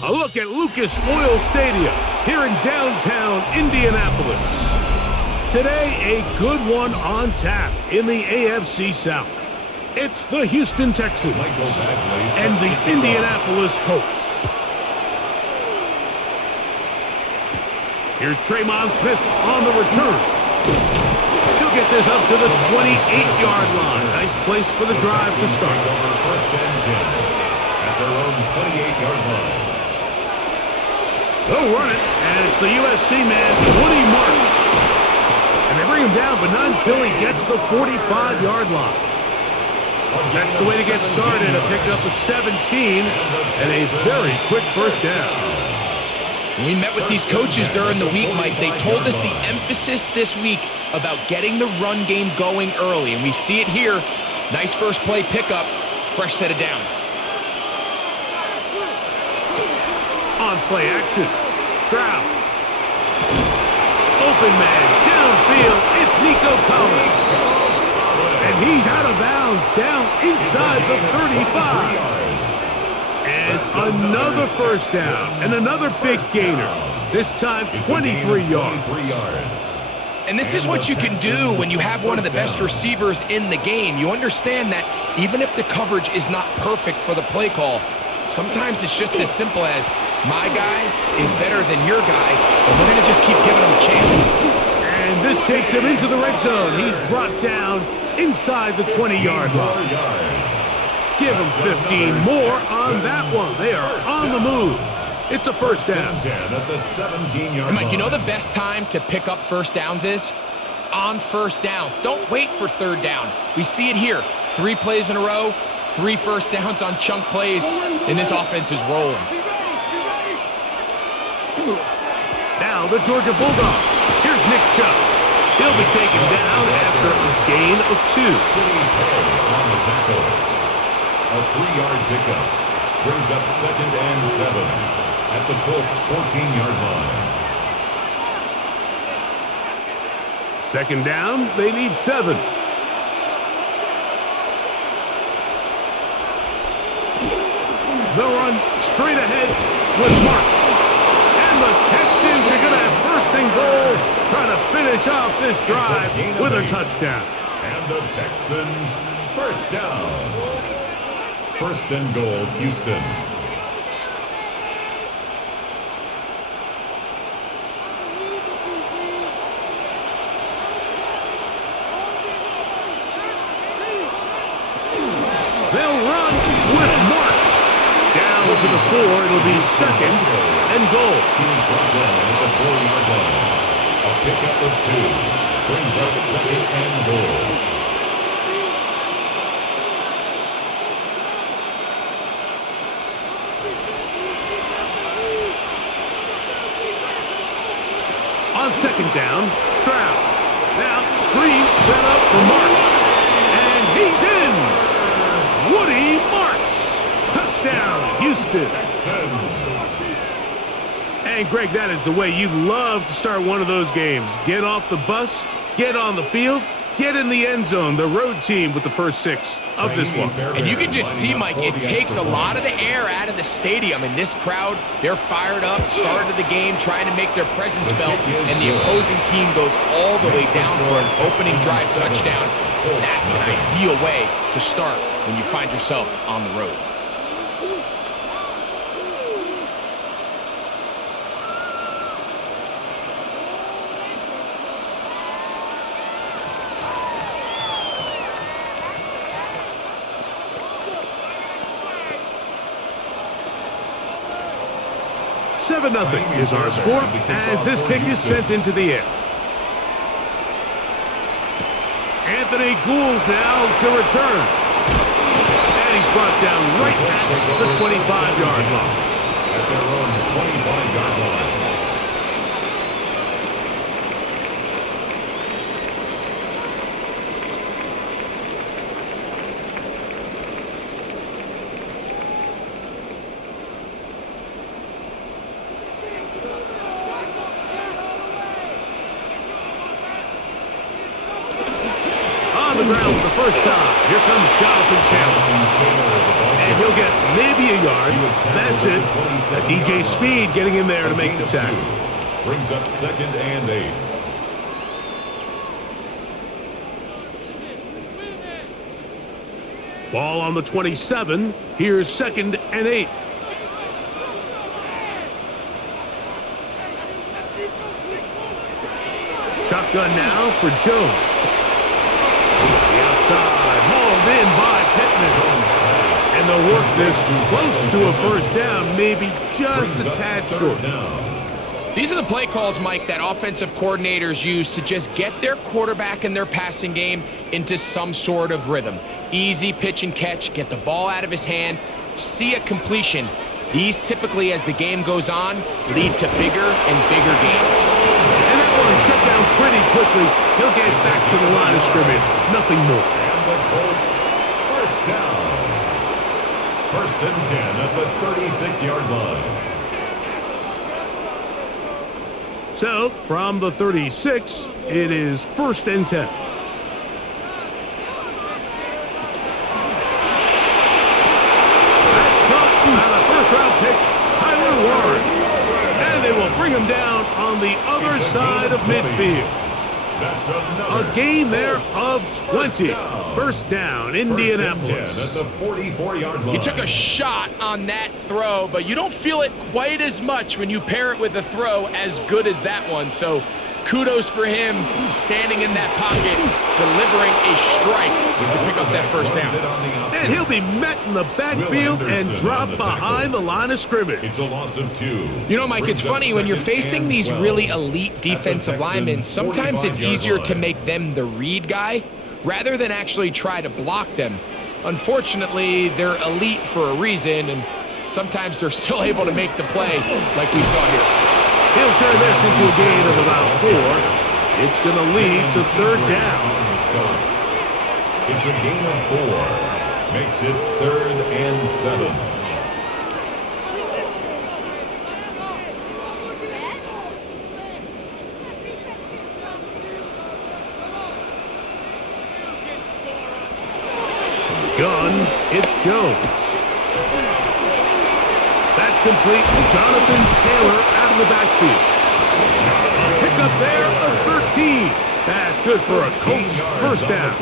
A look at Lucas Oil Stadium here in downtown Indianapolis. Today, a good one on tap in the AFC South. It's the Houston Texans and the Indianapolis Colts. Here's Tremon Smith on the return. He'll get this up to the 28-yard line. Nice place for the drive to start. First and 10 at their own 28-yard line. They'll run it, and it's the USC man, Woody Marks. And they bring him down, but not until he gets the 45-yard line. That's the way to get started. A pickup of 17 and a very quick first down. We met with these coaches during the week, Mike. They told us the emphasis this week about getting the run game going early, and we see it here. Nice first play pickup, fresh set of downs. On play action, Stroud. Open man, downfield, it's Nico Collins. And he's out of bounds, down inside the 35. And another first down, and another big gainer. This time, 23 yards. And this is what you can do when you have one of the best receivers in the game. You understand that even if the coverage is not perfect for the play call, sometimes it's just as simple as, my guy is better than your guy, and we're going to just keep giving him a chance. And this takes him into the red zone. He's brought down inside the 20-yard line. Give him 15 more on that one. They are on the move. It's a first down. At the 17-yard line. Mike, you know the best time to pick up first downs is? On first downs. Don't wait for third down. We see it here. 3 plays in a row, 3 first downs on chunk plays, and this offense is rolling. Now the Georgia Bulldog. Here's Nick Chubb. He'll be taken down after a gain of 2. On the tackle. A 3-yard pickup brings up 2nd and 7 at the Colts 14-yard line. Second down, they need 7. They'll run straight ahead with Marks. And the Texans are going to have first and goal, trying to finish off this drive with a touchdown. And the Texans first down. First and goal, Houston. They'll run with Marks. Down to the 4, it'll be second and goal. He was brought down at the 4-yard line. A pickup of 2 brings up 2nd and goal. On second down, Stroud. Now screen set up for Marks. And he's in. Woody Marks. Touchdown, Houston. And Greg, that is the way you love to start one of those games. Get off the bus, get on the field, get in the end zone. The road team with the first 6 of this one. And you can just see, Mike, it takes a lot of the air out of the stadium. And this crowd, they're fired up, started the game, trying to make their presence felt. And the opposing team goes all the way down for an opening drive touchdown. That's an ideal way to start when you find yourself on the road. Nothing is our score as this kick is sent into the air. Anthony Gould now to return. And he's brought down right at the 25-yard line. At their own 25-yard line. On the ground for the first time. Here comes Jonathan Taylor. And he'll get maybe a yard. That's it. That's E.J. Speed getting in there to make the tackle. Brings up 2nd and 8. Ball on the 27. Here's 2nd and 8. Shotgun now for Jones. The outside, hauled in by Pittman. And they'll work this close to a first down, maybe just a tad short. These are the play calls, Mike, that offensive coordinators use to just get their quarterback and their passing game into some sort of rhythm. Easy pitch and catch, get the ball out of his hand, see a completion. These typically, as the game goes on, lead to bigger and bigger gains. And that one shut down pretty quickly. He'll get back to the line of scrimmage. Nothing more. And the Colts, first down. 1st and 10 at the 36-yard line. So, from the 36, it is 1st and 10. That's caught by the first-round pick, Tyler Warren. And they will bring him down on the other side of midfield. A gain there of 20. First down, Indianapolis. At the 44-yard line. He took a shot on that throw, but you don't feel it quite as much when you pair it with a throw as good as that one. So kudos for him standing in that pocket, delivering a strike to pick up that first down. And he'll be met in the backfield and dropped behind the line of scrimmage. It's a loss of 2. You know, Mike, it's funny, when you're facing these really elite defensive linemen, sometimes it's easier to make them the read guy rather than actually try to block them. Unfortunately, they're elite for a reason, and sometimes they're still able to make the play like we saw here. He'll turn this into a gain of about 4. It's going to lead to 3rd down. It's a gain of 4. Makes it 3rd and 7. Gun, it's Jones. That's complete. Jonathan Taylor out of the backfield. A pickup there of 13. That's good for a Colts first down.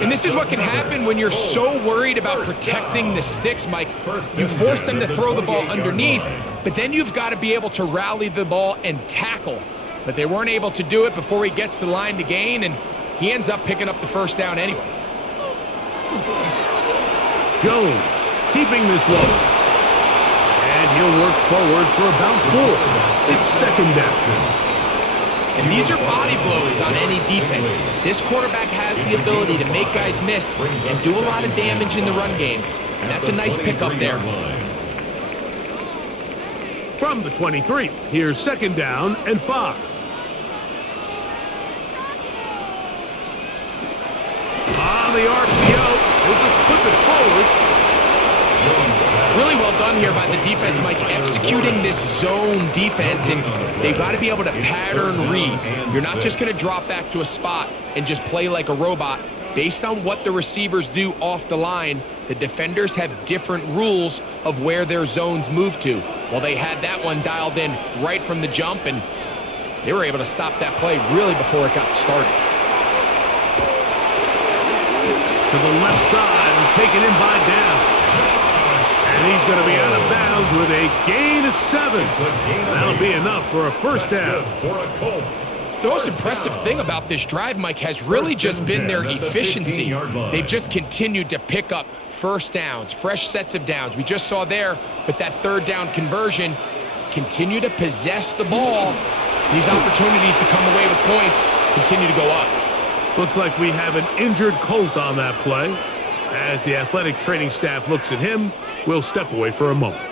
And this is what can happen when you're so worried about protecting the sticks, Mike. You force them to throw the ball underneath, but then you've got to be able to rally the ball and tackle. But they weren't able to do it before he gets the line to gain, and he ends up picking up the first down anyway. Jones keeping this one. And he'll work forward for about 4. It's 2nd down. And these are body blows on any defense. This quarterback has the ability to make guys miss and do a lot of damage in the run game. And that's a nice pickup there. From the 23, here's 2nd down and 5. On the RPO, he'll just flip it forward. Really well done here by the defense, Mike, executing this zone defense, and they've got to be able to pattern read. You're not just going to drop back to a spot and just play like a robot. Based on what the receivers do off the line, the defenders have different rules of where their zones move to. Well, they had that one dialed in right from the jump, and they were able to stop that play really before it got started. To the left side and taken in by down. And he's going to be out of bounds with a gain of 7. That'll be enough for a first down. The most impressive thing about this drive, Mike, has really just been their efficiency. They've just continued to pick up first downs, fresh sets of downs. We just saw there with that 3rd down conversion, continue to possess the ball. These opportunities to come away with points continue to go up. Looks like we have an injured Colt on that play. As the athletic training staff looks at him, we'll step away for a moment.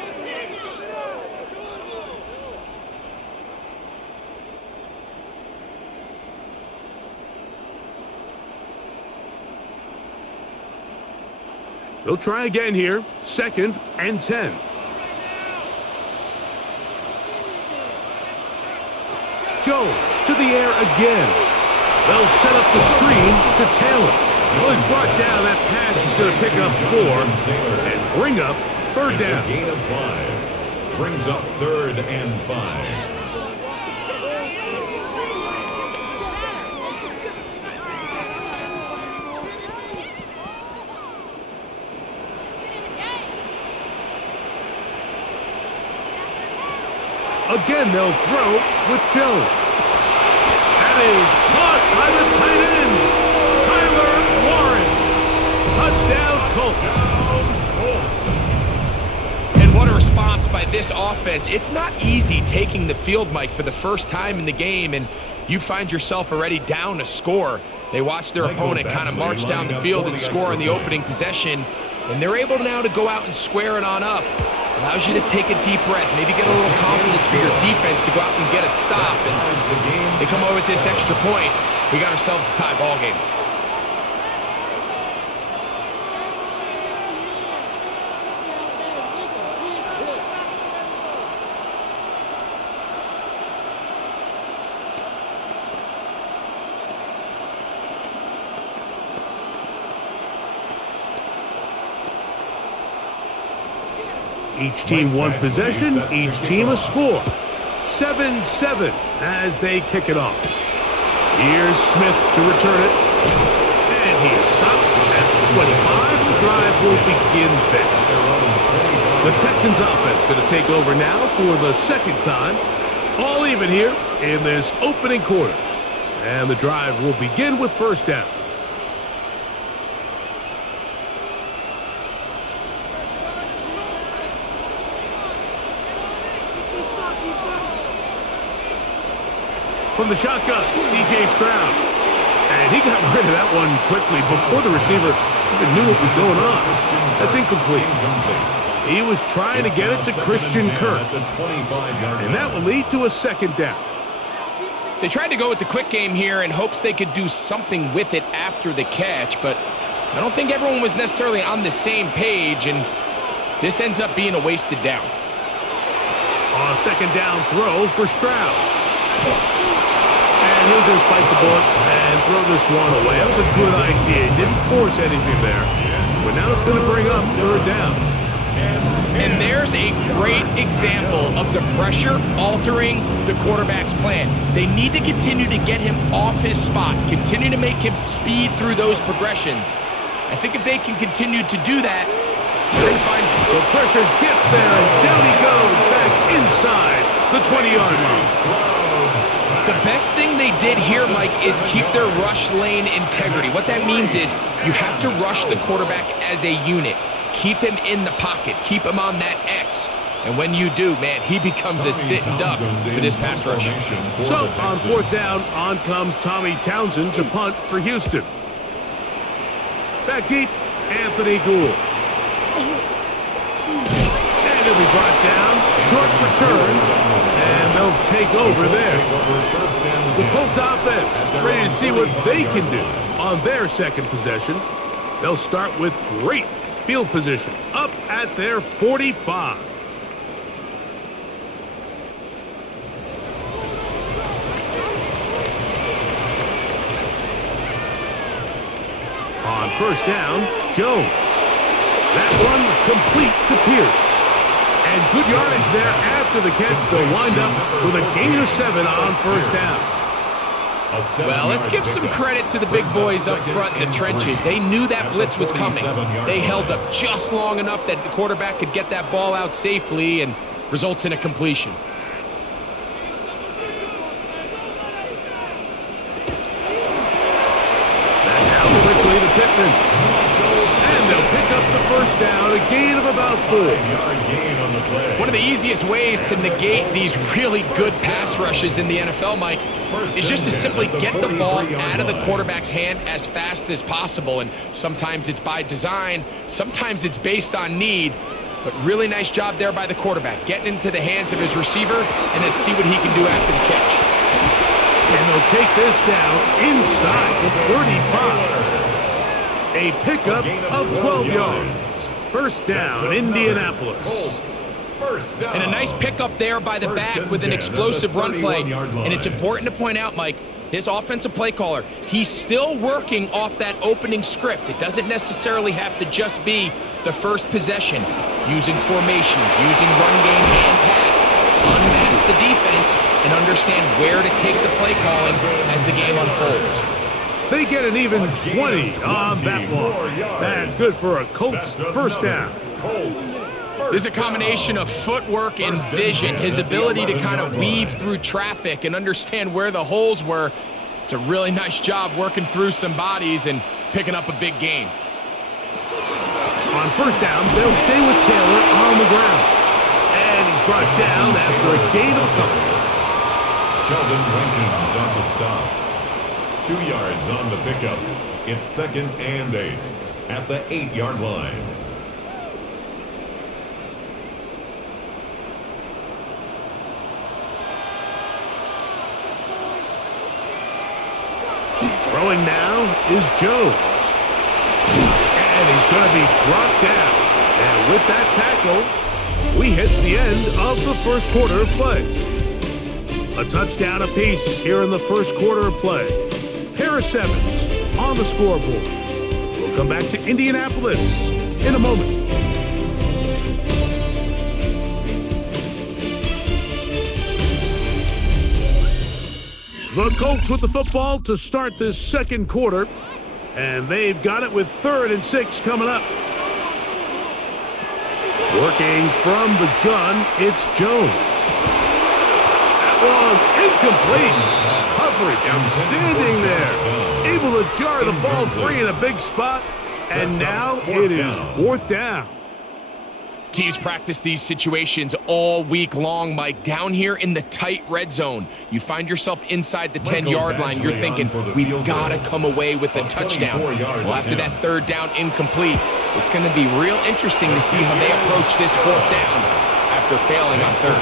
They'll try again here. 2nd and 10. Jones to the air again. They'll set up the screen to Taylor. Well, he's brought down. That pass is going to pick up 4 and bring up third down. A gain of 5. Brings up 3rd and 5. Again, they'll throw with Jones. That is caught by the tight end, Tyler Warren. Touchdown, Colts. And what a response by this offense. It's not easy taking the field, Mike, for the first time in the game, and you find yourself already down a score. They watch their opponent kind of march down the field and score on the opening possession, and they're able now to go out and square it on up. Allows you to take a deep breath, maybe get a little confidence for your defense to go out and get a stop. And they come away with this extra point. We got ourselves a tie ball game. Each team one possession, each team a score. 7-7 as they kick it off. Here's Smith to return it. And he is stopped at the 25. The drive will begin there. The Texans offense going to take over now for the second time. All even here in this opening quarter. And the drive will begin with first down. From the shotgun, C.J. Stroud. And he got rid of that one quickly before the receiver even knew what was going on. That's incomplete. He was trying to get it to Christian Kirk. And that will lead to a second down. They tried to go with the quick game here in hopes they could do something with it after the catch, but I don't think everyone was necessarily on the same page, and this ends up being a wasted down. On a second down throw for Stroud. And he'll just bite the bullet and throw this one away. That was a good idea. He didn't force anything there. But now it's going to bring up third down. And there's a great example of the pressure altering the quarterback's plan. They need to continue to get him off his spot, continue to make him speed through those progressions. I think if they can continue to do that, they're going to find the pressure gets there, and down he goes back inside the 20-yard line. The best thing they did here, Mike, is keep their rush lane integrity. What that means is you have to rush the quarterback as a unit. Keep him in the pocket. Keep him on that X. And when you do, man, he becomes a sitting duck for this pass rush. So, on fourth down, on comes Tommy Townsend to punt for Houston. Back deep, Anthony Gould. And he'll be brought down. Short return. And they'll take over there. The Colts offense ready to see what they can do on their second possession. They'll start with great field position up at their 45. On first down, Jones. That one complete to Pierce. And good yardage there after the catch. They'll wind up with a gain of 7 on first down. Well, let's give some credit to the big boys up front in the trenches. They knew that blitz was coming. They held up just long enough that the quarterback could get that ball out safely and results in a completion. That's out quickly to Pittman. And they'll pick up the first down, a gain of about 4. One of the easiest ways to negate these really good pass rushes in the NFL, Mike, is just to simply get the ball out of the quarterback's hand as fast as possible. And sometimes it's by design, sometimes it's based on need. But really nice job there by the quarterback, getting into the hands of his receiver, and then see what he can do after the catch. And they'll take this down inside the 35. A pickup of 12 yards. First down, Indianapolis. And a nice pickup there by the back with an explosive run play. And it's important to point out, Mike, his offensive play caller, he's still working off that opening script. It doesn't necessarily have to just be the first possession. Using formations, using run game and pass. Unmask the defense and understand where to take the play calling as the game unfolds. They get an even 20 on that one. That's good for a Colts first down. There's a combination of footwork and vision, his ability to kind of weave through traffic and understand where the holes were. It's a really nice job working through some bodies and picking up a big gain. On first down, they'll stay with Taylor on the ground. And he's brought down after a gain of a couple. Sheldon Rankins on the stop. 2 yards on the pickup. It's 2nd and 8 at the 8-yard line. Throwing now is Jones. And he's going to be brought down. And with that tackle, we hit the end of the first quarter of play. A touchdown apiece here in the first quarter of play. Pair of sevens on the scoreboard. We'll come back to Indianapolis in a moment. The Colts with the football to start this second quarter. And they've got it with 3rd and 6 coming up. Working from the gun, it's Jones. That one incomplete. Coverage outstanding there. Able to jar the ball free in a big spot. And now it is 4th down. Teams practice these situations all week long, Mike. Down here in the tight red zone, you find yourself inside the 10-yard line. You're thinking, we've got to come away with a touchdown. Well, after that 3rd down incomplete, it's going to be real interesting to see how they approach this 4th down after failing on 3rd.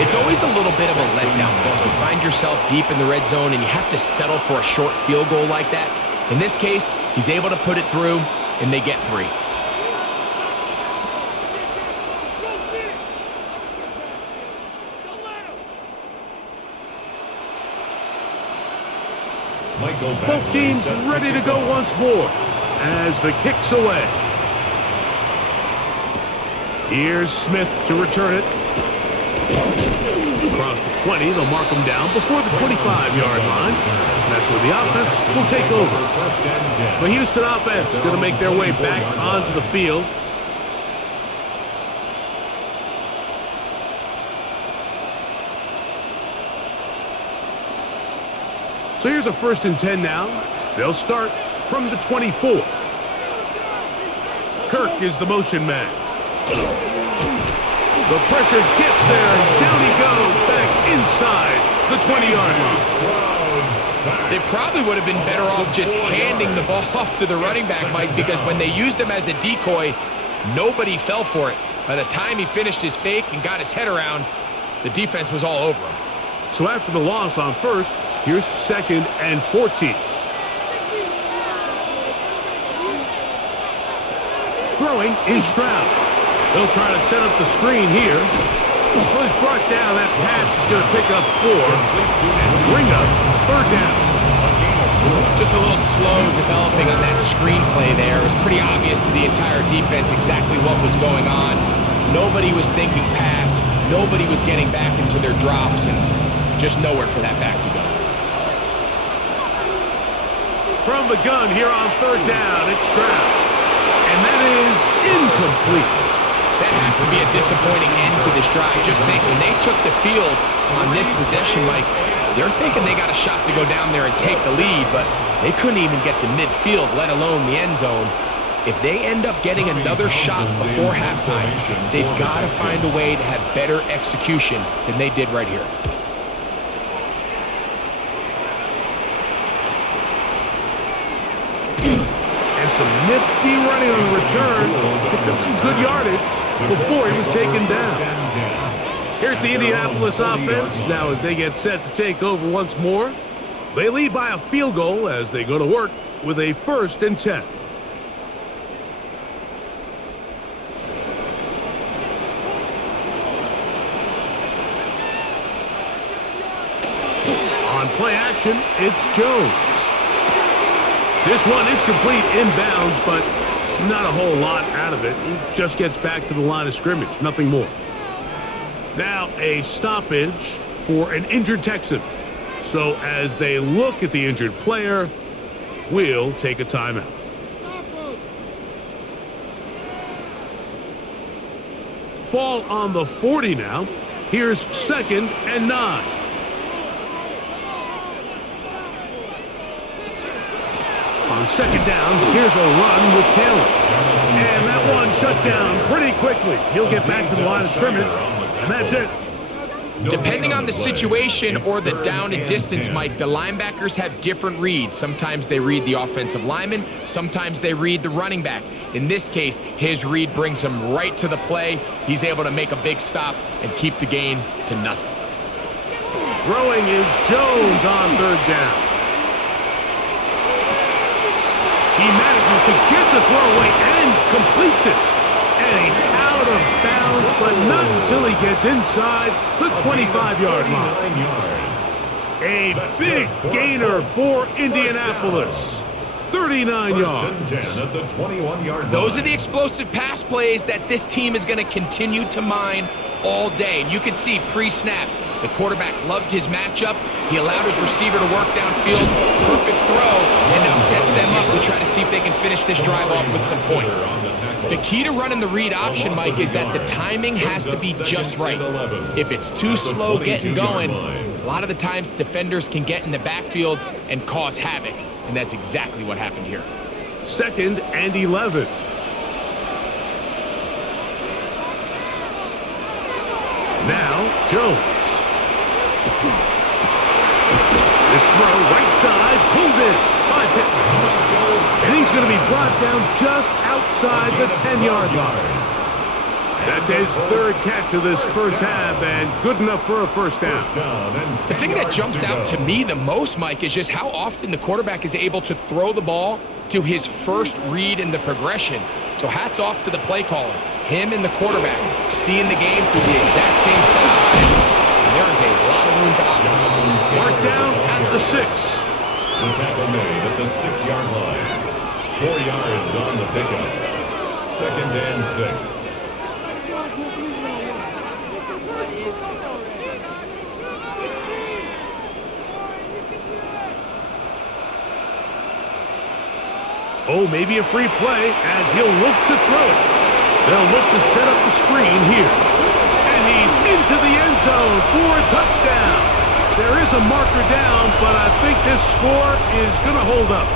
It's always a little bit of a letdown. You find yourself deep in the red zone and you have to settle for a short field goal like that. In this case, he's able to put it through, and they get 3. Both teams ready to go once more as the kick's away. Here's Smith to return it. Across the 20, they'll mark him down before the 25-yard line. That's where the offense will take over. The Houston offense going to make their way back onto the field. So here's a 1st and 10 now. They'll start from the 24. Kirk is the motion man. The pressure gets there, and down he goes back inside the 20-yard line. They probably would have been better off just handing the ball off to the running back, Mike, because when they used him as a decoy, nobody fell for it. By the time he finished his fake and got his head around, the defense was all over him. So after the loss on 1st, here's 2nd and 14. Throwing is Stroud. They'll try to set up the screen here. So he's brought down. That pass is going to pick up 4 and bring up 3rd down. Just a little slow developing on that screenplay there. It was pretty obvious to the entire defense exactly what was going on. Nobody was thinking pass. Nobody was getting back into their drops, and just nowhere for that back to go. From the gun here on 3rd down, it's Stroud. And that is incomplete. That has to be a disappointing end to this drive. Just think, when they took the field on this possession, Mike, they're thinking they got a shot to go down there and take the lead, but they couldn't even get to midfield, let alone the end zone. If they end up getting another shot before halftime, they've got to find a way to have better execution than they did right here. And some nifty running on the return. Picked up some good yardage before he was taken down. Here's the Indianapolis offense now as they get set to take over once more. They lead by a field goal as they go to work with a 1st and 10. On play action, it's Jones. This one is complete inbounds, but not a whole lot out of it. He just gets back to the line of scrimmage, nothing more. Now a stoppage for an injured Texan. So as they look at the injured player, we'll take a timeout. Ball on the 40 now. Here's 2nd and 9. On 2nd down, here's a run with Taylor. And that one shut down pretty quickly. He'll get back to the line of scrimmage, and that's it. Depending on the situation or the down and distance, Mike, the linebackers have different reads. Sometimes they read the offensive lineman. Sometimes they read the running back. In this case, his read brings him right to the play. He's able to make a big stop and keep the gain to nothing. Throwing is Jones on 3rd down. He manages to get the throw away and completes it. And he's out of bounds, but not until he gets inside the 25-yard line. A big gainer for Indianapolis. 39 yards. Those are the explosive pass plays that this team is going to continue to mine all day. And you can see pre-snap, the quarterback loved his matchup. He allowed his receiver to work downfield. Perfect throw, and now sets them up to try to see if they can finish this drive off with some points. The key to running the read option, Mike, is that the timing has to be just right. If it's too slow getting going, a lot of the times defenders can get in the backfield and cause havoc, and that's exactly what happened here. 2nd and 11. Now, Jones. This throw right side, pulled in by Pittman. And he's going to be brought down just outside the 10-yard line. That's his 3rd catch of this first half, and good enough for a first down. The thing that jumps out to me the most, Mike, is just how often the quarterback is able to throw the ball to his first read in the progression. So hats off to the play caller. Him and the quarterback seeing the game through the exact same set of eyes. And there is a lot of room to operate. Mark down at the 6. The tackle made at the 6-yard line. 4 yards on the pickup. 2nd and 6. Oh, maybe a free play as he'll look to throw it. They'll look to set up the screen here. And he's into the end zone for a touchdown. There is a marker down, but I think this score is going to hold up.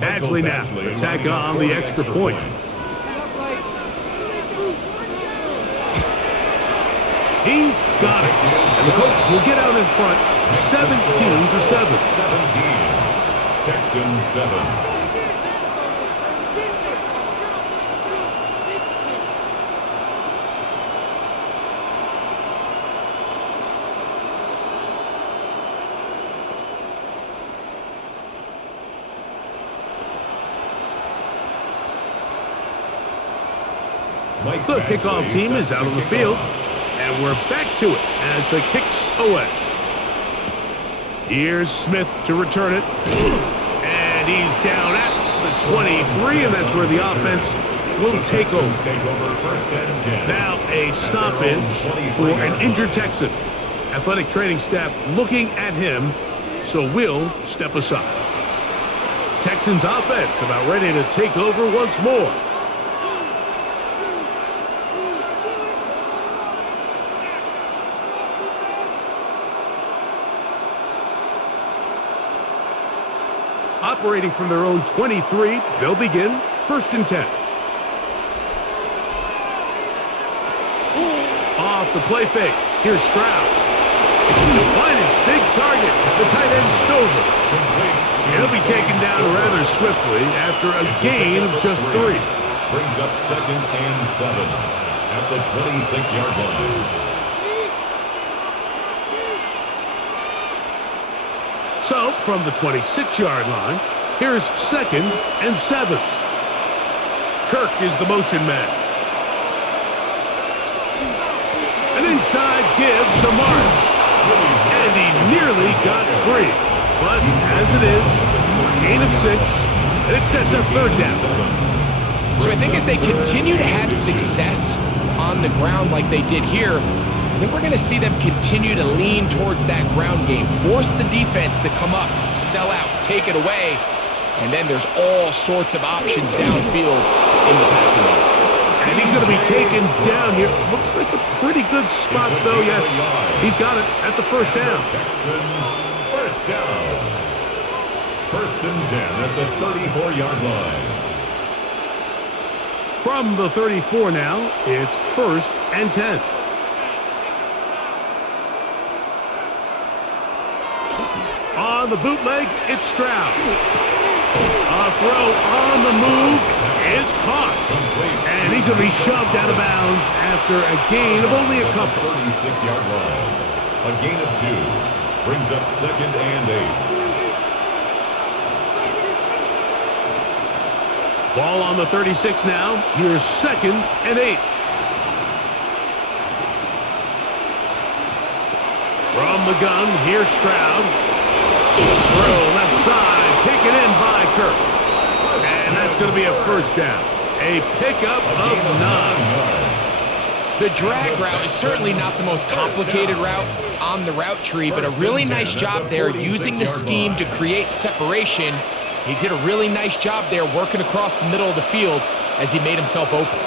Badgley now, attack on the extra point. He's got it. And the Colts will get out in front 17-7. 17. Texans 7. The kickoff team is out on the field, and we're back to it as the kick's away. Here's Smith to return it, and he's down at the 23, and that's where the offense will take over. Now a stoppage for an injured Texan. Athletic training staff looking at him, so we'll step aside. Texans offense about ready to take over once more. Operating from their own 23, they'll begin 1st and 10. Off the play fake, here's Stroud. He'll find his big target, the tight end Stover. He'll be taken down rather swiftly after a gain of just 3. Brings up 2nd and 7 at the 26-yard line. So, from the 26-yard line, Here's 2nd and 7. Kirk is the motion man. An inside give to Marks. And he nearly got free. But as it is, gain of 6, and it sets up 3rd down. So I think as they continue to have success on the ground like they did here, I think we're going to see them continue to lean towards that ground game, force the defense to come up, sell out, take it away, and then there's all sorts of options downfield in the passing game. And he's going to be taken down here. Looks like a pretty good spot, though. Yes, he's got it. That's a 1st down. Texans, 1st down. 1st and 10 at the 34-yard line. From the 34 now, it's 1st and 10. On the bootleg, it's Stroud. A throw on the move is caught. And he's going to be shoved out of bounds after a gain of only a couple. 36-yard line. A gain of 2 brings up 2nd and 8. Ball on the 36 now. Here's 2nd and 8. From the gun, here's Stroud. Throw left side, taken in by Kirk. And that's going to be a 1st down. A pickup of 9. The drag route is certainly not the most complicated route on the route tree, but a really nice job there using the scheme to create separation. He did a really nice job there working across the middle of the field as he made himself open.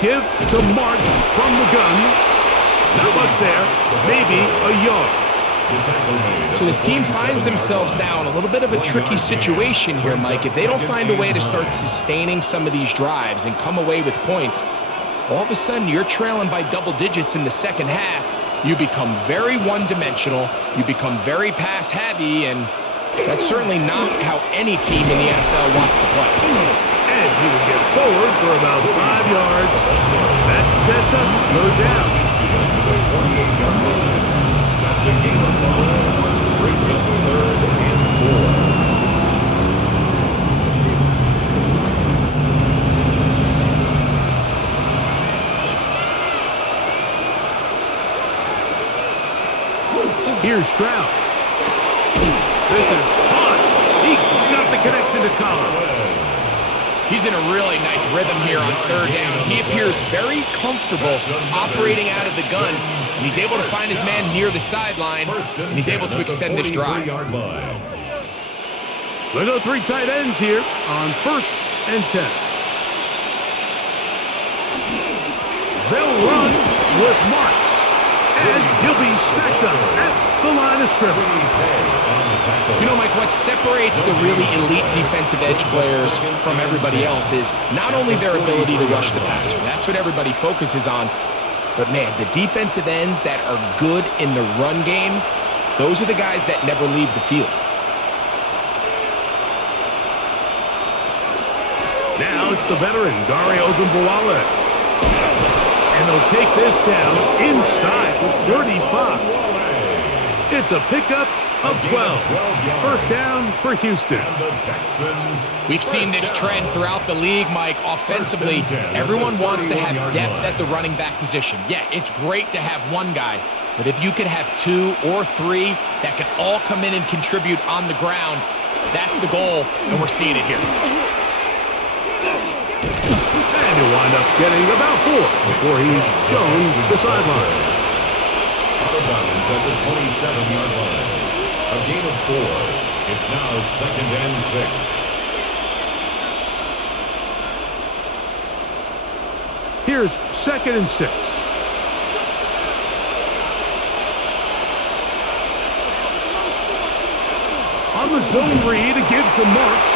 Give to Marks from the gun. Not much there. Maybe a yard. So this team finds themselves now in a little bit of a tricky situation here, Mike. If they don't find a way to start sustaining some of these drives and come away with points, all of a sudden you're trailing by double digits in the 2nd half. You become very one-dimensional. You become very pass-heavy, and that's certainly not how any team in the NFL wants to play. And he will get forward for about 5 yards. That sets up 3rd down. That's a gain of 5. Brings up 3rd and 4. Here's Stroud. This is caught. He got the connection to Collins. He's in a really nice rhythm here on 3rd down. He appears very comfortable operating out of the gun, and he's able to find his man near the sideline, and he's able to extend this drive. We'll go 3 tight ends here on 1st and 10. They'll run with Marks, and he'll be stacked up at the line of scrimmage. You know, Mike, what separates the really elite defensive edge players from everybody else is not only their ability to rush the passer. That's what everybody focuses on. But, man, the defensive ends that are good in the run game, those are the guys that never leave the field. Now it's the veteran, Gary Ogunbowale. And they'll take this down inside 35. It's a pickup of 12. 1st down for Houston. We've seen this trend throughout the league, Mike. Offensively, everyone wants to have depth at the running back position. Yeah, it's great to have one guy, but if you could have 2 or 3 that can all come in and contribute on the ground, that's the goal, and we're seeing it here. And he'll wind up getting about 4 before he's shown the sideline. Out of bounds at the 27-yard line. A gain of 4. It's now 2nd and 6. Here's 2nd and 6. On the zone read, a give to Marks.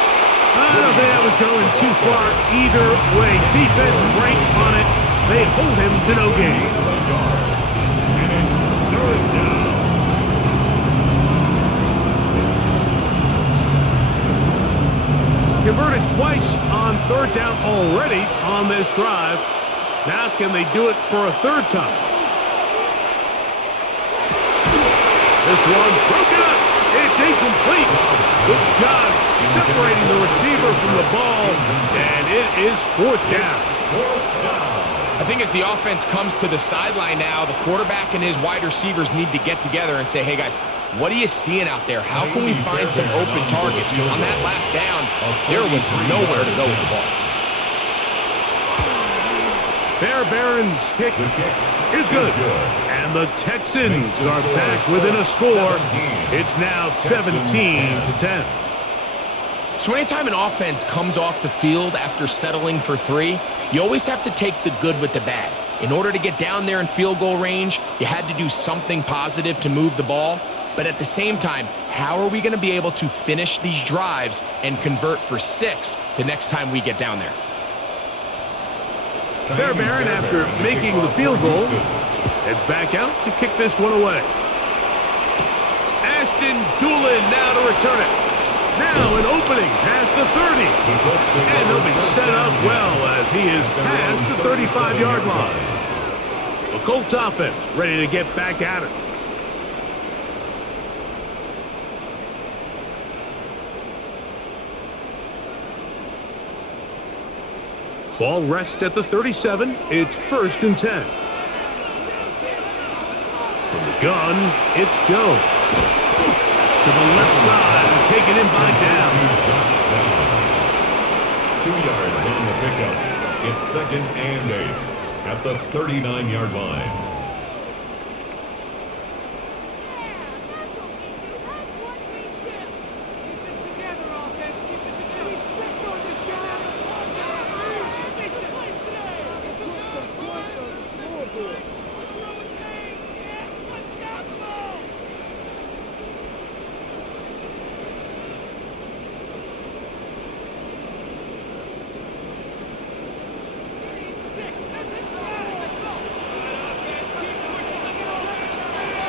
I don't think that was going too far either way. Defense right on it. They hold him to no gain. And it's 3rd down. Converted twice on 3rd down already on this drive. Now can they do it for a 3rd time? This one broken up. It's incomplete. Good job separating the receiver from the ball, and it is 4th down. I think as the offense comes to the sideline now, the quarterback and his wide receivers need to get together and say, hey, guys, what are you seeing out there? How can we find some open targets? Because on that last down, there was nowhere to go with the ball. Fairbairn's kick is good. And the Texans are back within a score. It's now 17-10. So anytime an offense comes off the field after settling for 3, you always have to take the good with the bad. In order to get down there in field goal range, you had to do something positive to move the ball. But at the same time, how are we going to be able to finish these drives and convert for 6 the next time we get down there? Fairbairn, after making the field goal, heads back out to kick this one away. Ashton Doolin now to return it. Now an opening past the 30. And he'll be set up well as he is past the 35-yard line. The Colts offense ready to get back at it. Ball rests at the 37. It's 1st and 10. From the gun, it's Jones. To the left side and taken in by down. 2 yards on the pickup. It's 2nd and 8 at the 39-yard line.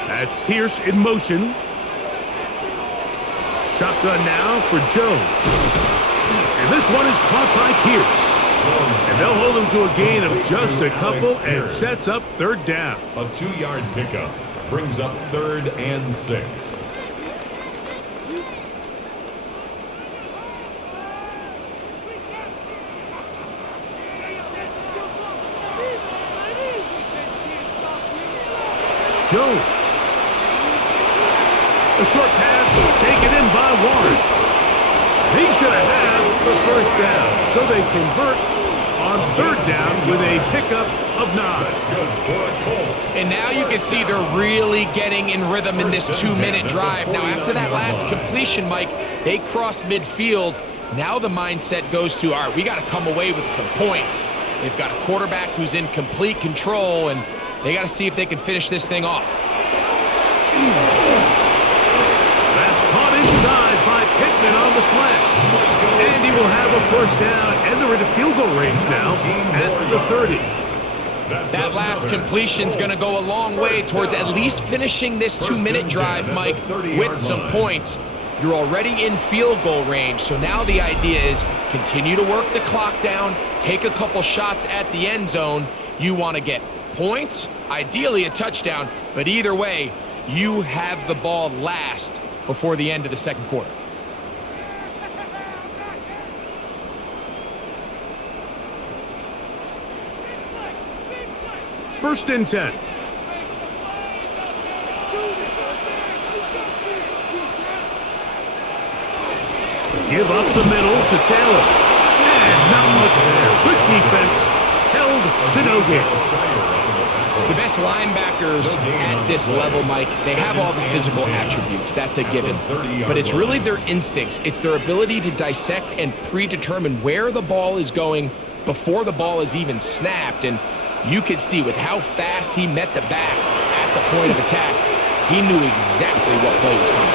That's Pierce in motion. Shotgun now for Jones. And this one is caught by Pierce. And they'll hold him to a gain of just a couple and sets up 3rd down. A 2-yard pickup brings up 3rd and 6. Jones. A short pass taken in by Warren. He's going to have the 1st down. So they convert on 3rd down with a pickup of 9. That's good for the Colts. And now you can see they're really getting in rhythm in this 2-minute drive. Now after that last completion, Mike, they cross midfield. Now the mindset goes to, all right, we got to come away with some points. They've got a quarterback who's in complete control, and they got to see if they can finish this thing off. That's caught inside by Pittman on the slant. And he will have a 1st down, and they're into field goal range now at the 30s. That last completion's going to go a long way towards at least finishing this 2-minute drive, Mike, with some points. You're already in field goal range, so now the idea is continue to work the clock down, take a couple shots at the end zone. You want to get points, ideally a touchdown, but either way, you have the ball last before the end of the 2nd quarter. First and 10. Give up the middle to Taylor. And not much there. Good defense. Held to no gain. The best linebackers at this level, Mike, they have all the physical attributes. That's a given. But it's really their instincts. It's their ability to dissect and predetermine where the ball is going before the ball is even snapped. And you could see with how fast he met the back at the point of attack, he knew exactly what play was coming.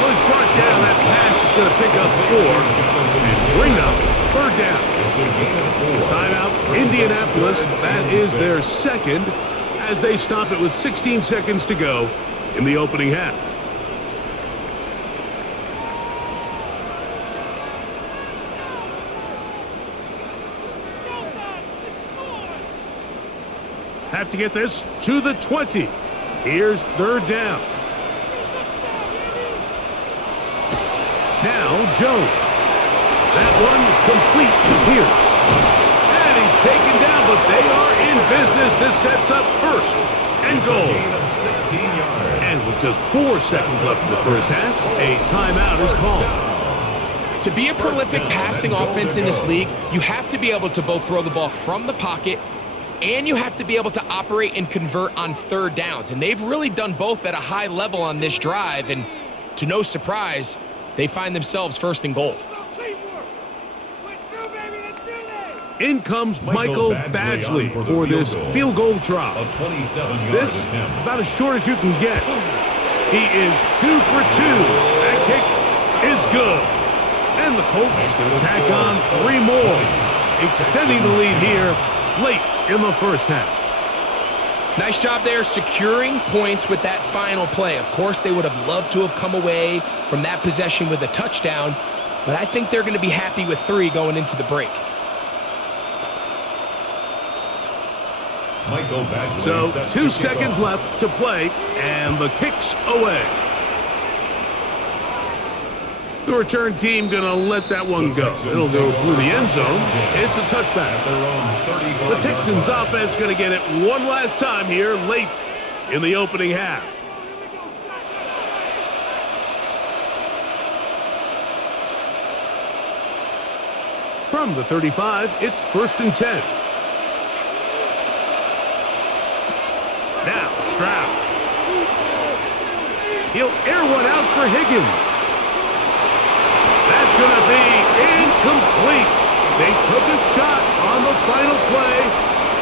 Well, he's brought down. That pass is going to pick up 4 and bring up 3rd down. Timeout, Indianapolis. That is their 2nd as they stop it with 16 seconds to go in the opening half. Have to get this to the 20. Here's 3rd down. Now Jones. That one complete to Pierce. And he's taken down, but they are in business. This sets up first and goal. 16 yards. And with just 4 seconds left in the first half, a timeout is called. To be a prolific passing offense in this league, you have to be able to both throw the ball from the pocket and you have to be able to operate and convert on third downs. And they've really done both at a high level on this drive. And to no surprise, they find themselves first and goal. In comes Michael Badgley for this field goal drop. A 27-yard This attempt. about as short as you can get. He is 2 for 2. That kick is good. And the Colts tack on 3 more, extending the lead here late in the first half. Nice job there securing points with that final play. Of course, they would have loved to have come away from that possession with a touchdown, but I think they're going to be happy with 3 going into the break. Michael Badgley So set 2 to seconds kick off. left to play, and the kick's away. The return team going to let that one go. It'll go through the end zone. It's a touchback. The Texans offense going to get it one last time here late in the opening half. From the 35, it's 1st and 10. Now, Stroud. He'll air one out for Higgins. That's going to be incomplete. They took a shot on the final play.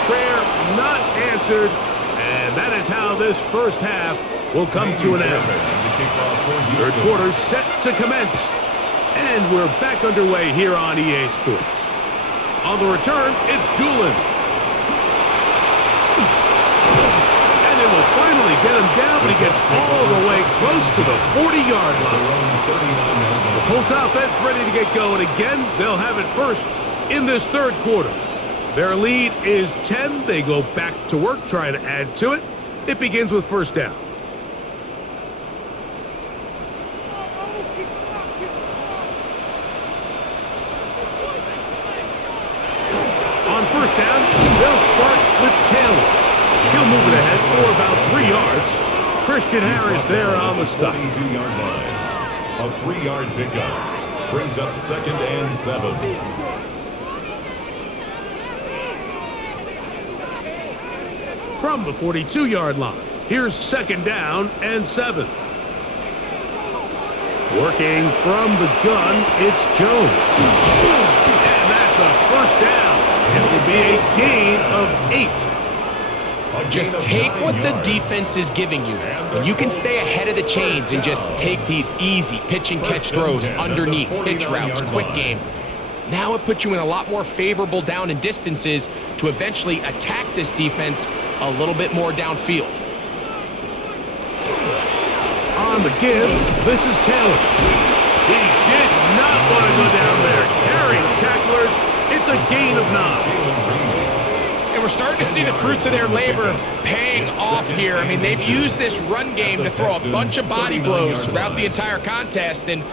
Prayer not answered. And that is how this first half will come to an end. Third quarter set to commence. And we're back underway here on EA Sports. On the return, it's Doolin. And they will finally get him down, but he gets all the way close to the 40-yard line. The Colts offense ready to get going again. They'll have it first in this third quarter. Their lead is 10. They go back to work, trying to add to it. It begins with first down. On first down, they'll start with Taylor. He'll move it ahead for about 3 yards. Christian Harris there on the stop. 22-yard line. A 3-yard pickup brings up 2nd and 7. From the 42-yard line, here's 2nd down and 7. Working from the gun, it's Jones. And that's a first down. It will be a gain of 8. Just take what the defense is giving you, and you can stay ahead of the chains and just take these easy pitch and catch throws underneath, hitch routes, quick game. Now it puts you in a lot more favorable down and distances to eventually attack this defense a little bit more downfield. On the give, this is Taylor. He did not want to go down there. Carrying tacklers, it's a gain of 9. And we're starting to see the fruits of their labor paying off here. I mean, they've used this run game to throw a bunch of body blows throughout the entire contest. And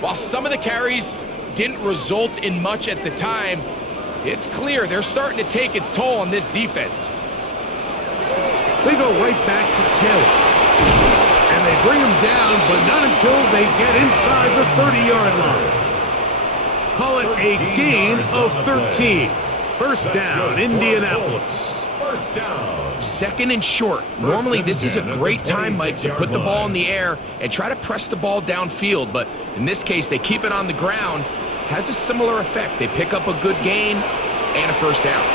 while some of the carries didn't result in much at the time, it's clear they're starting to take its toll on this defense. They go right back to Taylor. And they bring him down, but not until they get inside the 30-yard line. Call it a gain of 13. First down, Indianapolis. First down. 2nd and short. Normally, this is a great time, Mike, to put the ball in the air and try to press the ball downfield. But in this case, they keep it on the ground. Has a similar effect. They pick up a good gain and a first down.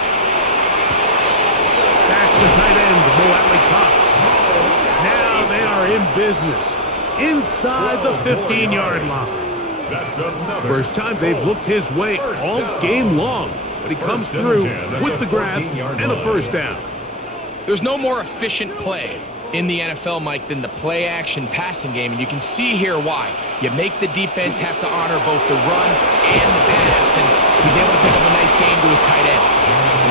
That's the tight end, Mo Alley-Cox. Now they are in business inside the 15-yard line. That's another. First time they've looked his way all game long. But he comes through with the grab and a first down. There's no more efficient play in the NFL, Mike, than the play-action passing game, and you can see here why. You make the defense have to honor both the run and the pass, and he's able to pick up a nice game to his tight end.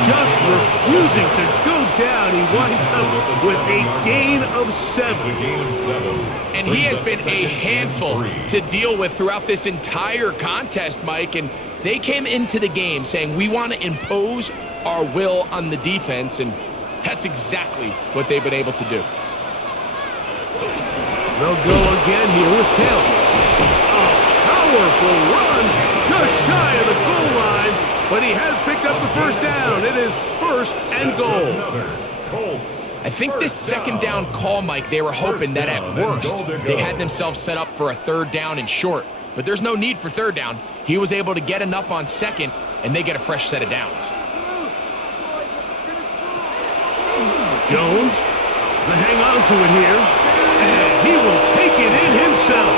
Just refusing to go down. He winds up with a gain of 7. It's a gain of 7. And he has been a handful to deal with throughout this entire contest, Mike. And they came into the game saying, we want to impose our will on the defense. And that's exactly what they've been able to do. They'll go again here with Taylor. A powerful run just shy of the goal line, but he has picked up the first down. It is 1st and goal. Colts. I think this second down call, Mike, they were hoping that at worst they had themselves set up for a 3rd down and short. But there's no need for 3rd down. He was able to get enough on 2nd, and they get a fresh set of downs. Jones, they hang on to it here, and he will take it in himself.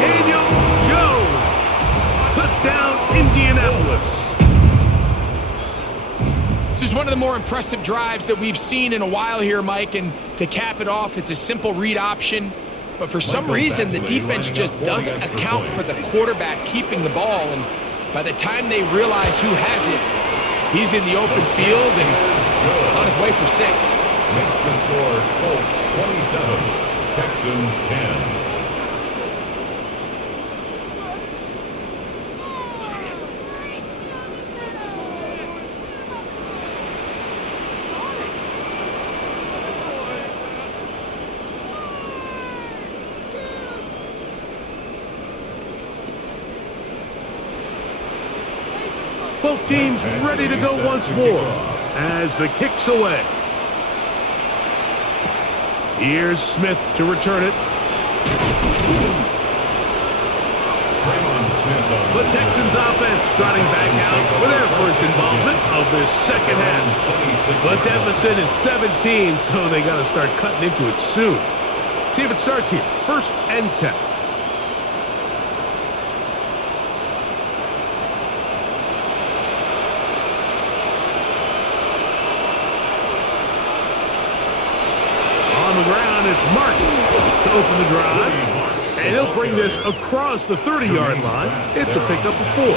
Daniel Jones, touchdown Indianapolis. This is one of the more impressive drives that we've seen in a while here, Mike, and to cap it off, it's a simple read option, but for some reason, the defense just doesn't account for the quarterback keeping the ball, and by the time they realize who has it, he's in the open field and on his way for 6. Makes the score Colts 27, Texans 10. Both teams ready to go once more as the kick's away. Here's Smith to return it. The Texans offense trotting back out for their first involvement of this second half. The deficit is 17, so they got to start cutting into it soon. See if it starts here. 1st and 10. It's Marks to open the drive, and he'll bring this across the 30-yard line. It's a pickup of 4. A gain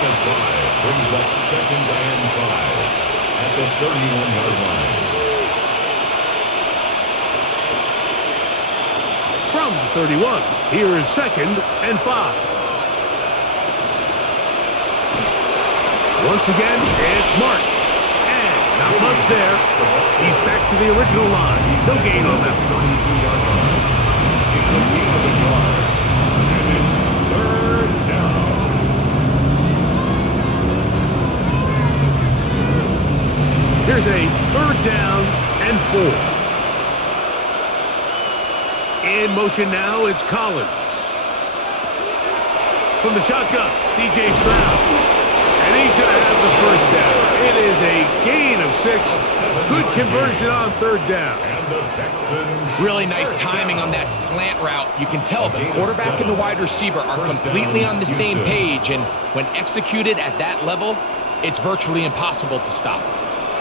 of 5 brings up 2nd and 5 at the 31-yard line. From the 31, here is 2nd and 5. Once again, it's Marks. Not much there. He's back to the original line. No gain on that. 32-yard line. It's a gain of a yard. And it's 3rd down. Here's a 3rd down and 4. In motion now, it's Collins. From the shotgun, C.J. Stroud. And he's going to have the first down. It is a gain of 6. Good conversion on 3rd down. And the Texans. Really nice timing on that slant route. You can tell the quarterback and the wide receiver are completely on the same page, and when executed at that level, it's virtually impossible to stop.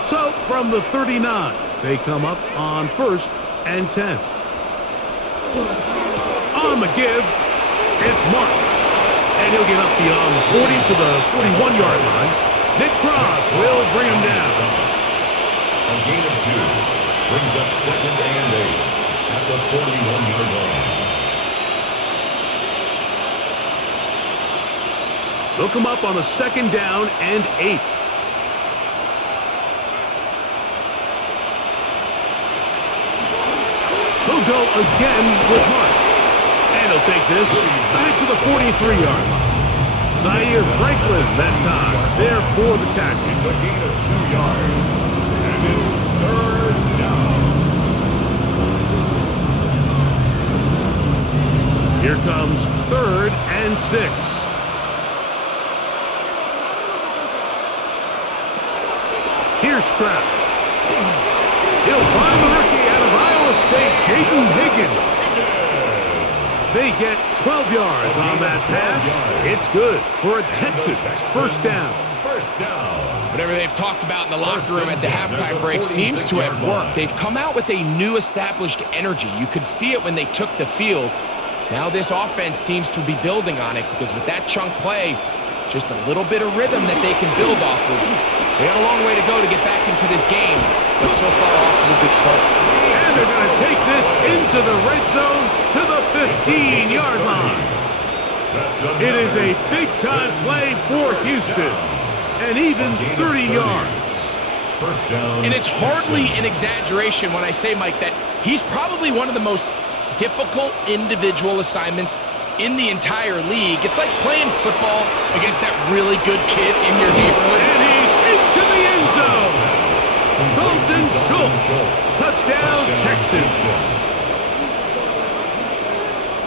So from the 39, they come up on 1st and 10. On the give, it's Marks. And he'll get up beyond the 40 to the 41-yard line. Nick Cross will bring him down. A gain of 2 brings up 2nd and 8 at the 41-yard line. They'll come up on a 2nd down and 8. He'll go again with Marks. And he'll take this back to the 43-yard line. Zaire Franklin that time, there for the tackle. It's a gain of 2 yards, and it's 3rd down. Here comes 3rd and 6. Here's Stroud. He'll find the rookie out of Iowa State, Jaden Higgins. They get 12 yards on that pass. It's good for a Texans first down. Whatever they've talked about in the locker room at the halftime break seems to have worked. They've come out with a new established energy. You could see it when they took the field. Now this offense seems to be building on it because with that chunk play, just a little bit of rhythm that they can build off of. They got a long way to go to get back into this game, but so far off to a good start. And they're going to take this into the red zone to the 15-yard line. It is a big-time play for Houston, and even 30 yards. First down. And it's hardly an exaggeration when I say, Mike, that he's probably one of the most difficult individual assignments in the entire league. It's like playing football against that really good kid in your neighborhood. And he's into the end zone. Dalton Schultz. Touchdown, Texans.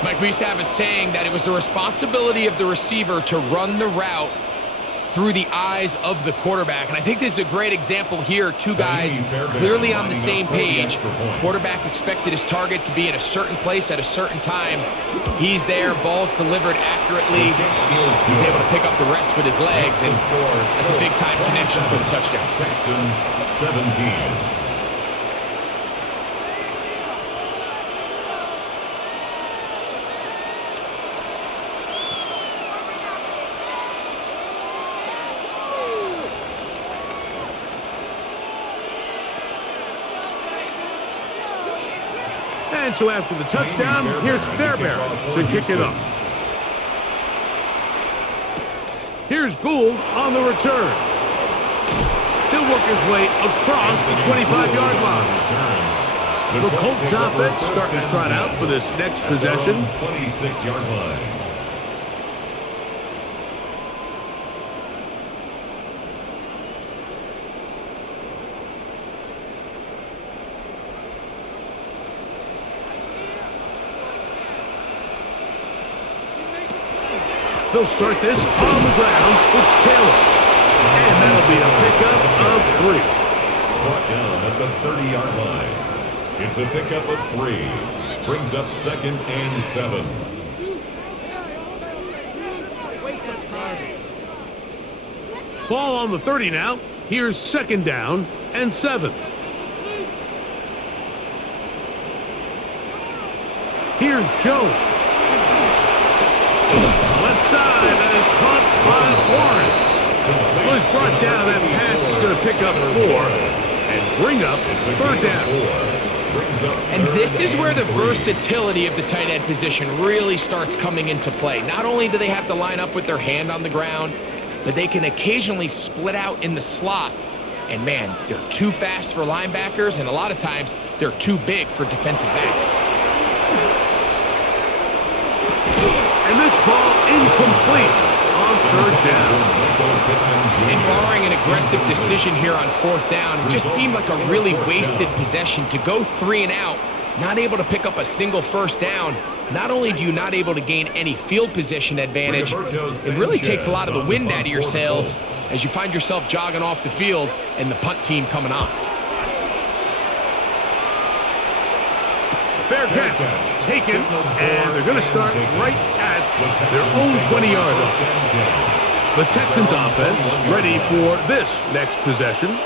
Mike, we used to have a saying that it was the responsibility of the receiver to run the route through the eyes of the quarterback. And I think this is a great example here. Two guys clearly on the same page. Quarterback expected his target to be in a certain place at a certain time. He's there, ball's delivered accurately. He's able to pick up the rest with his legs, and that's a big-time connection for the touchdown. Texans 17. And so after the touchdown, here's Fairbairn to kick it up. Here's Gould on the return. He'll work his way across the 25-yard line. The Colts offense starting to trot out for this next possession. 26-yard line. They'll start this on the ground. It's Taylor. And that'll be a pickup of 3. Brought down at the 30-yard line. It's a pickup of 3. Brings up 2nd and 7. Ball on the 30 now. Here's 2nd down and 7. Here's Jones. Left side, that is caught by Flores. Well, he's brought down. That pass is going to pick up 4 and bring up 3rd down. And this is where the versatility of the tight end position really starts coming into play. Not only do they have to line up with their hand on the ground, but they can occasionally split out in the slot. And man, they're too fast for linebackers, and a lot of times they're too big for defensive backs. And this ball incomplete on 3rd down. And barring an aggressive decision here on 4th down, it just seemed like a really wasted possession to go 3 and out, not able to pick up a single 1st down. Not only do you not able to gain any field position advantage, it really takes a lot of the wind out of your sails as you find yourself jogging off the field and the punt team coming on. Fair catch, taken, and they're going to start right at their own 20-yard line. The Texans offense ready for this next possession.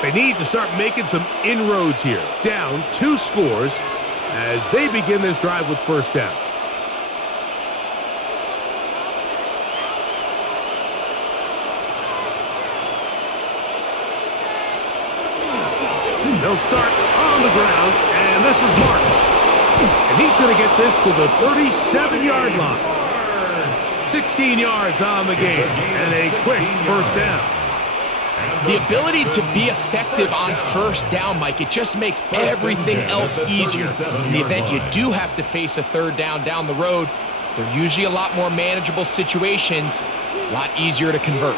They need to start making some inroads here. Down 2 scores as they begin this drive with 1st down. They'll start on the ground, and this is Marks. And he's going to get this to the 37-yard line. 16 yards on the game, and a quick 1st down. The ability to be effective on 1st down, Mike, it just makes everything else easier. In the event you do have to face a 3rd down the road, they're usually a lot more manageable situations, a lot easier to convert.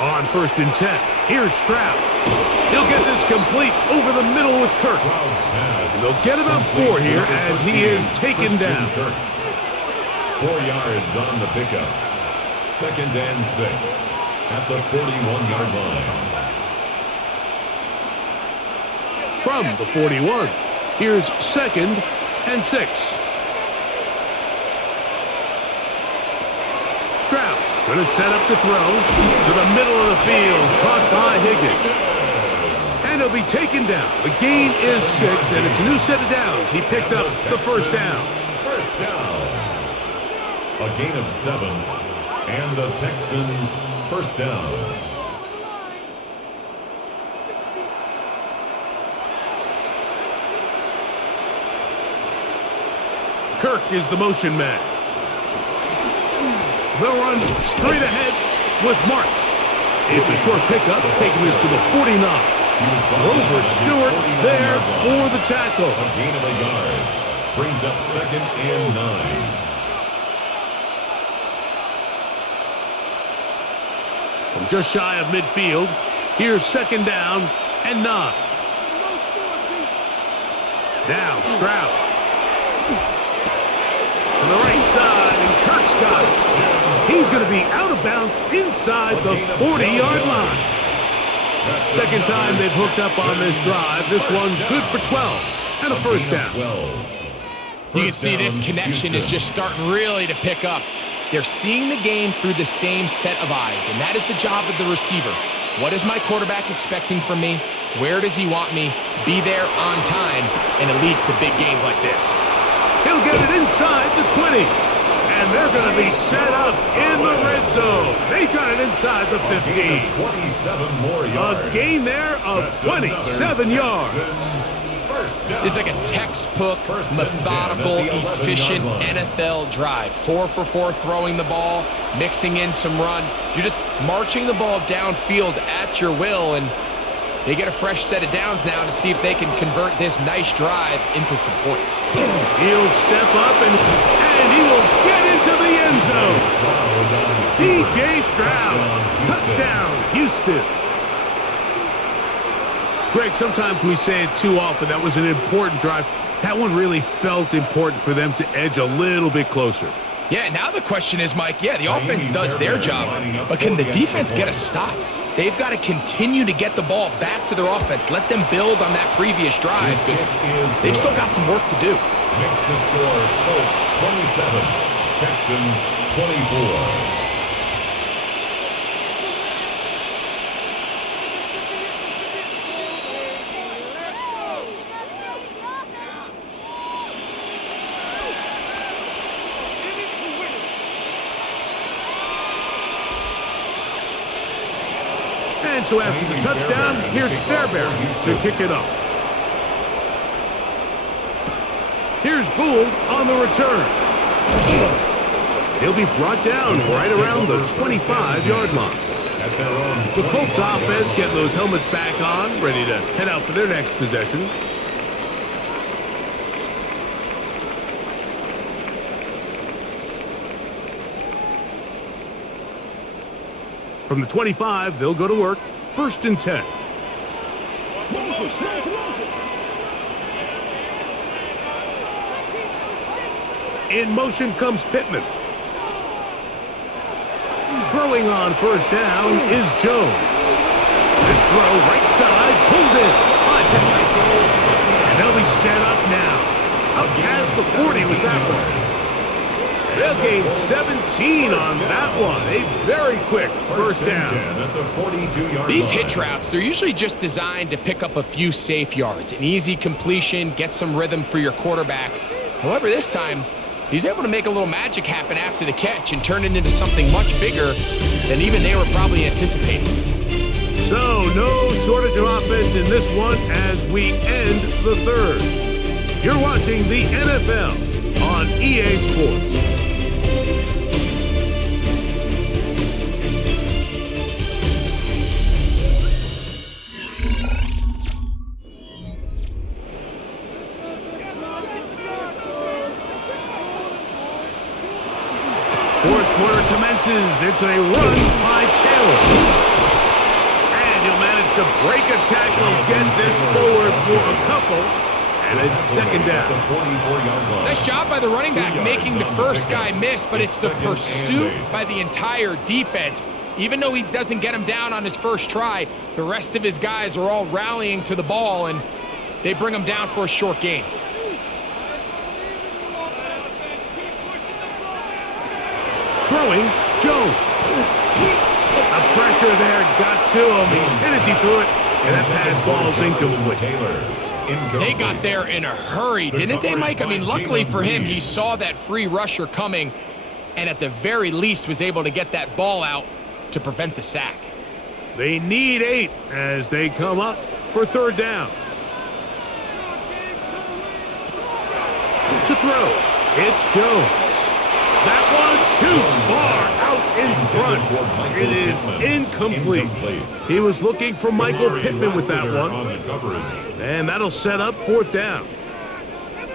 On 1st and 10, here's Stroud. He'll get this complete over the middle with Kirk. And they'll get about 4 here as he is taken down. 4 yards on the pickup. 2nd and 6 at the 41-yard line. From the 41, here's 2nd and 6. Stroud going to set up the throw to the middle of the field, caught by Higgins. And he'll be taken down. The gain is 6, and it's a new set of downs. He picked up the 1st down. 1st down. A gain of 7, and the Texans 1st down. Kirk is the motion man. They'll run straight ahead with Marks. It's a short pickup, taking us to the 49. Grover Stewart there for the tackle. A gain of a yard. Brings up 2nd and 9. From just shy of midfield, here's 2nd down and 9. Now Stroud. To the right side, and Kirk's got it. He's going to be out of bounds inside the 40-yard line. Second time they've hooked up on this drive. This one good for 12 and a first down. You can see this connection is just starting really to pick up. They're seeing the game through the same set of eyes, and that is the job of the receiver. What is my quarterback expecting from me? Where does he want me? Be there on time, and it leads to big gains like this. He'll get it inside the 20. And they're going to be set up in the red zone. They've got it inside the 15. 27 more yards. A gain there of 27 yards. It's like a textbook, methodical, efficient NFL drive. 4 for 4 throwing the ball, mixing in some run. You're just marching the ball downfield at your will, and they get a fresh set of downs now to see if they can convert this nice drive into some points. He'll step up, and he will get into the end zone. C.J. Stroud, touchdown, Houston. Greg, sometimes we say it too often. That was an important drive. That one really felt important for them to edge a little bit closer. Yeah, now the question is, Mike, the offense does their job, but can the defense get a stop? They've got to continue to get the ball back to their offense. Let them build on that previous drive because they've still got some work to do. Makes the score Colts 27, Texans 24. And so after the touchdown, here's Fairbairn to kick it up. Here's Gould on the return. He'll be brought down right around the 25-yard line. The Colts offense getting those helmets back on, ready to head out for their next possession. From the 25, they'll go to work. 1st and 10. In motion comes Pittman. Throwing on 1st down is Jones. This throw right side, pulled in by Pittman. And they'll be set up now. Up past the 40 with that one. They'll gain 17 on that one. A very quick 1st down. At the 42-yard These line. hitch routes, they're usually just designed to pick up a few safe yards. An easy completion, get some rhythm for your quarterback. However, this time, he's able to make a little magic happen after the catch and turn it into something much bigger than even they were probably anticipating. So, no shortage of offense in this one as we end the 3rd. You're watching the NFL on EA Sports. Fourth quarter commences. It's a run by Taylor. And he'll manage to break a tackle, get this forward for a couple, and it's 2nd down. Nice job by the running back making the first guy miss, but it's the pursuit by the entire defense. Even though he doesn't get him down on his first try, the rest of his guys are all rallying to the ball, and they bring him down for a short gain. Throwing, Jones. A pressure there got to him. He's hit as he threw it, and that pass falls incomplete. They got there in a hurry, didn't they, Mike? I mean, luckily for him, he saw that free rusher coming, and at the very least was able to get that ball out to prevent the sack. They need 8 as they come up for 3rd down. To throw, It's Jones. That one too far out in front. It is incomplete. He was looking for Michael Pittman with that one. And that'll set up fourth down.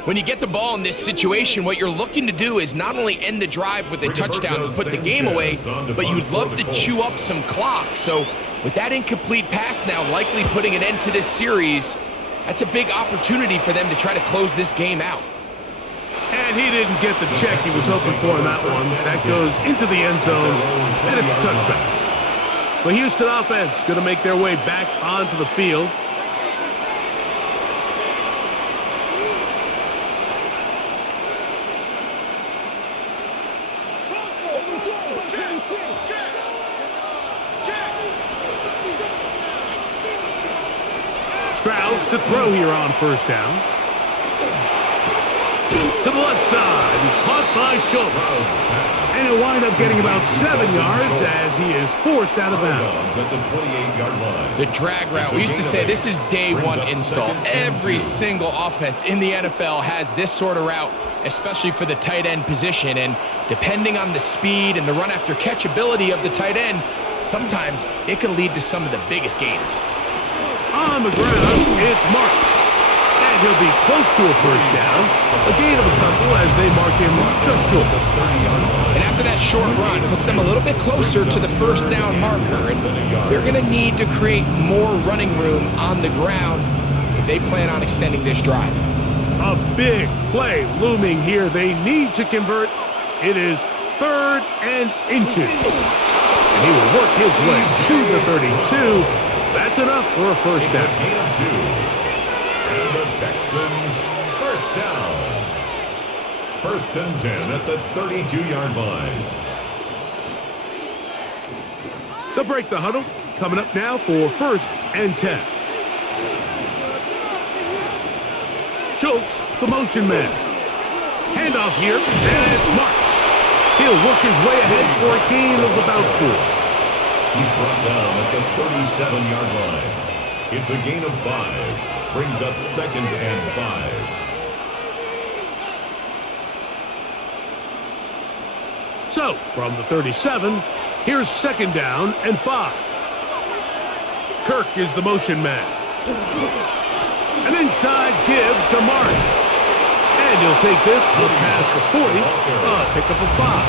When you get the ball in this situation, what you're looking to do is not only end the drive with a touchdown to put the game away, but you'd love to chew up some clock. So with that incomplete pass now likely putting an end to this series, that's a big opportunity for them to try to close this game out. And he didn't get the check he was hoping for in that one. That goes into the end zone, and it's a touchback. The Houston offense going to make their way back onto the field. Stroud to throw here on first down. To the left side, caught by Schultz. And he'll wind up getting about 7 yards as he is forced out of bounds. At the 28-yard line. The drag route. We used to say this is day one install. Every single offense in the NFL has this sort of route, especially for the tight end position. And depending on the speed and the run after catch ability of the tight end, sometimes it can lead to some of the biggest gains. On the ground, it's Marks. And he'll be close to a first down. A gain of a couple as they mark him just short. And after that short run, puts them a little bit closer to the first down marker. And they're going to need to create more running room on the ground if they plan on extending this drive. A big play looming here. They need to convert. It is 3rd and inches. And he will work his way to the 32. That's enough for a first down. Gain of 2. And the Texans first down. 1st and 10 at the 32-yard line. They'll break the huddle. Coming up now for 1st and 10. Schultz, the motion man. Handoff here, and it's Marks. He'll work his way ahead for a gain of about 4. He's brought down at the 37-yard line. It's a gain of 5. Brings up 2nd and 5. So, from the 37, here's 2nd down and 5. Kirk is the motion man. An inside give to Marks. And he'll take this up past the 40, pickup of 5.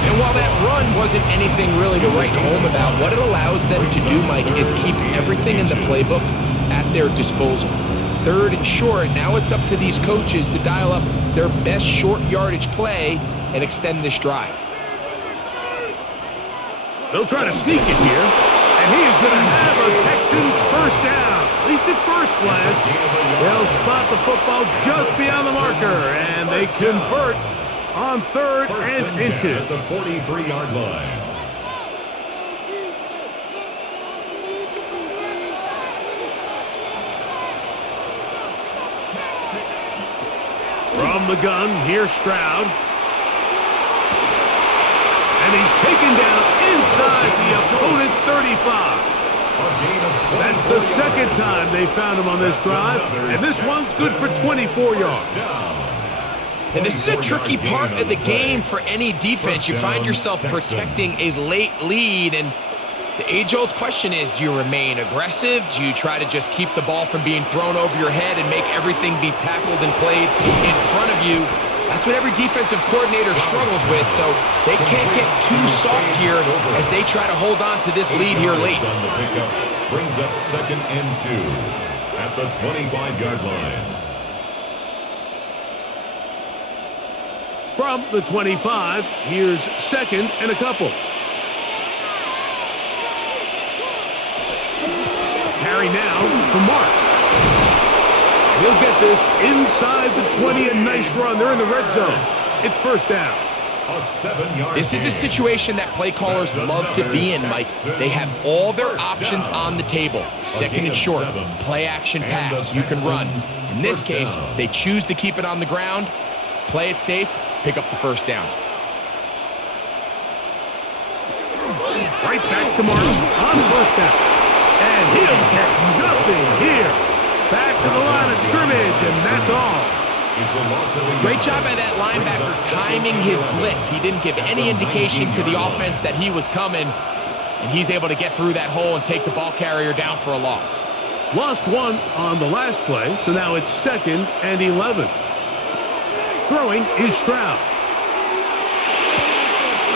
And while that run wasn't anything really to write home about, what it allows them to do, Mike, is keep everything in the playbook at their disposal. 3rd and short, now it's up to these coaches to dial up their best short yardage play and extend this drive. They'll try to sneak it here, and he is going to have a Texans first down. At least at first glance, they'll spot the football just beyond the marker, and they convert on 3rd and inches. At the 43-yard line. From the gun, here's Stroud. And he's taken down inside the opponent's 35. That's the 2nd time they found him on this drive, and this one's good for 24 yards. And this is a tricky part of the game for any defense. You find yourself protecting a late lead, and the age-old question is, do you remain aggressive? Do you try to just keep the ball from being thrown over your head and make everything be tackled and played in front of you? That's what every defensive coordinator struggles with, so they can't get too soft here as they try to hold on to this lead here late. On the pickup, brings up 2nd and 2 at the 25-yard line. From the 25, here's 2nd and a couple. Carry now for Marks. He'll get this inside the 20, a nice run. They're in the red zone. It's first down. A 7-yard This is a situation that play callers love to be in, Mike. They have all their options on the table. 2nd and short, play action pass, you can run. In this case, they choose to keep it on the ground, play it safe, pick up the first down. Right back to Marks on first down. And he'll get nothing here. Back to the line of scrimmage, and that's all. It's a loss of a yard. Great job by that linebacker timing his blitz. He didn't give any indication to the offense that he was coming, and he's able to get through that hole and take the ball carrier down for a loss. Lost one on the last play, so now it's 2nd and 11. Throwing is Stroud.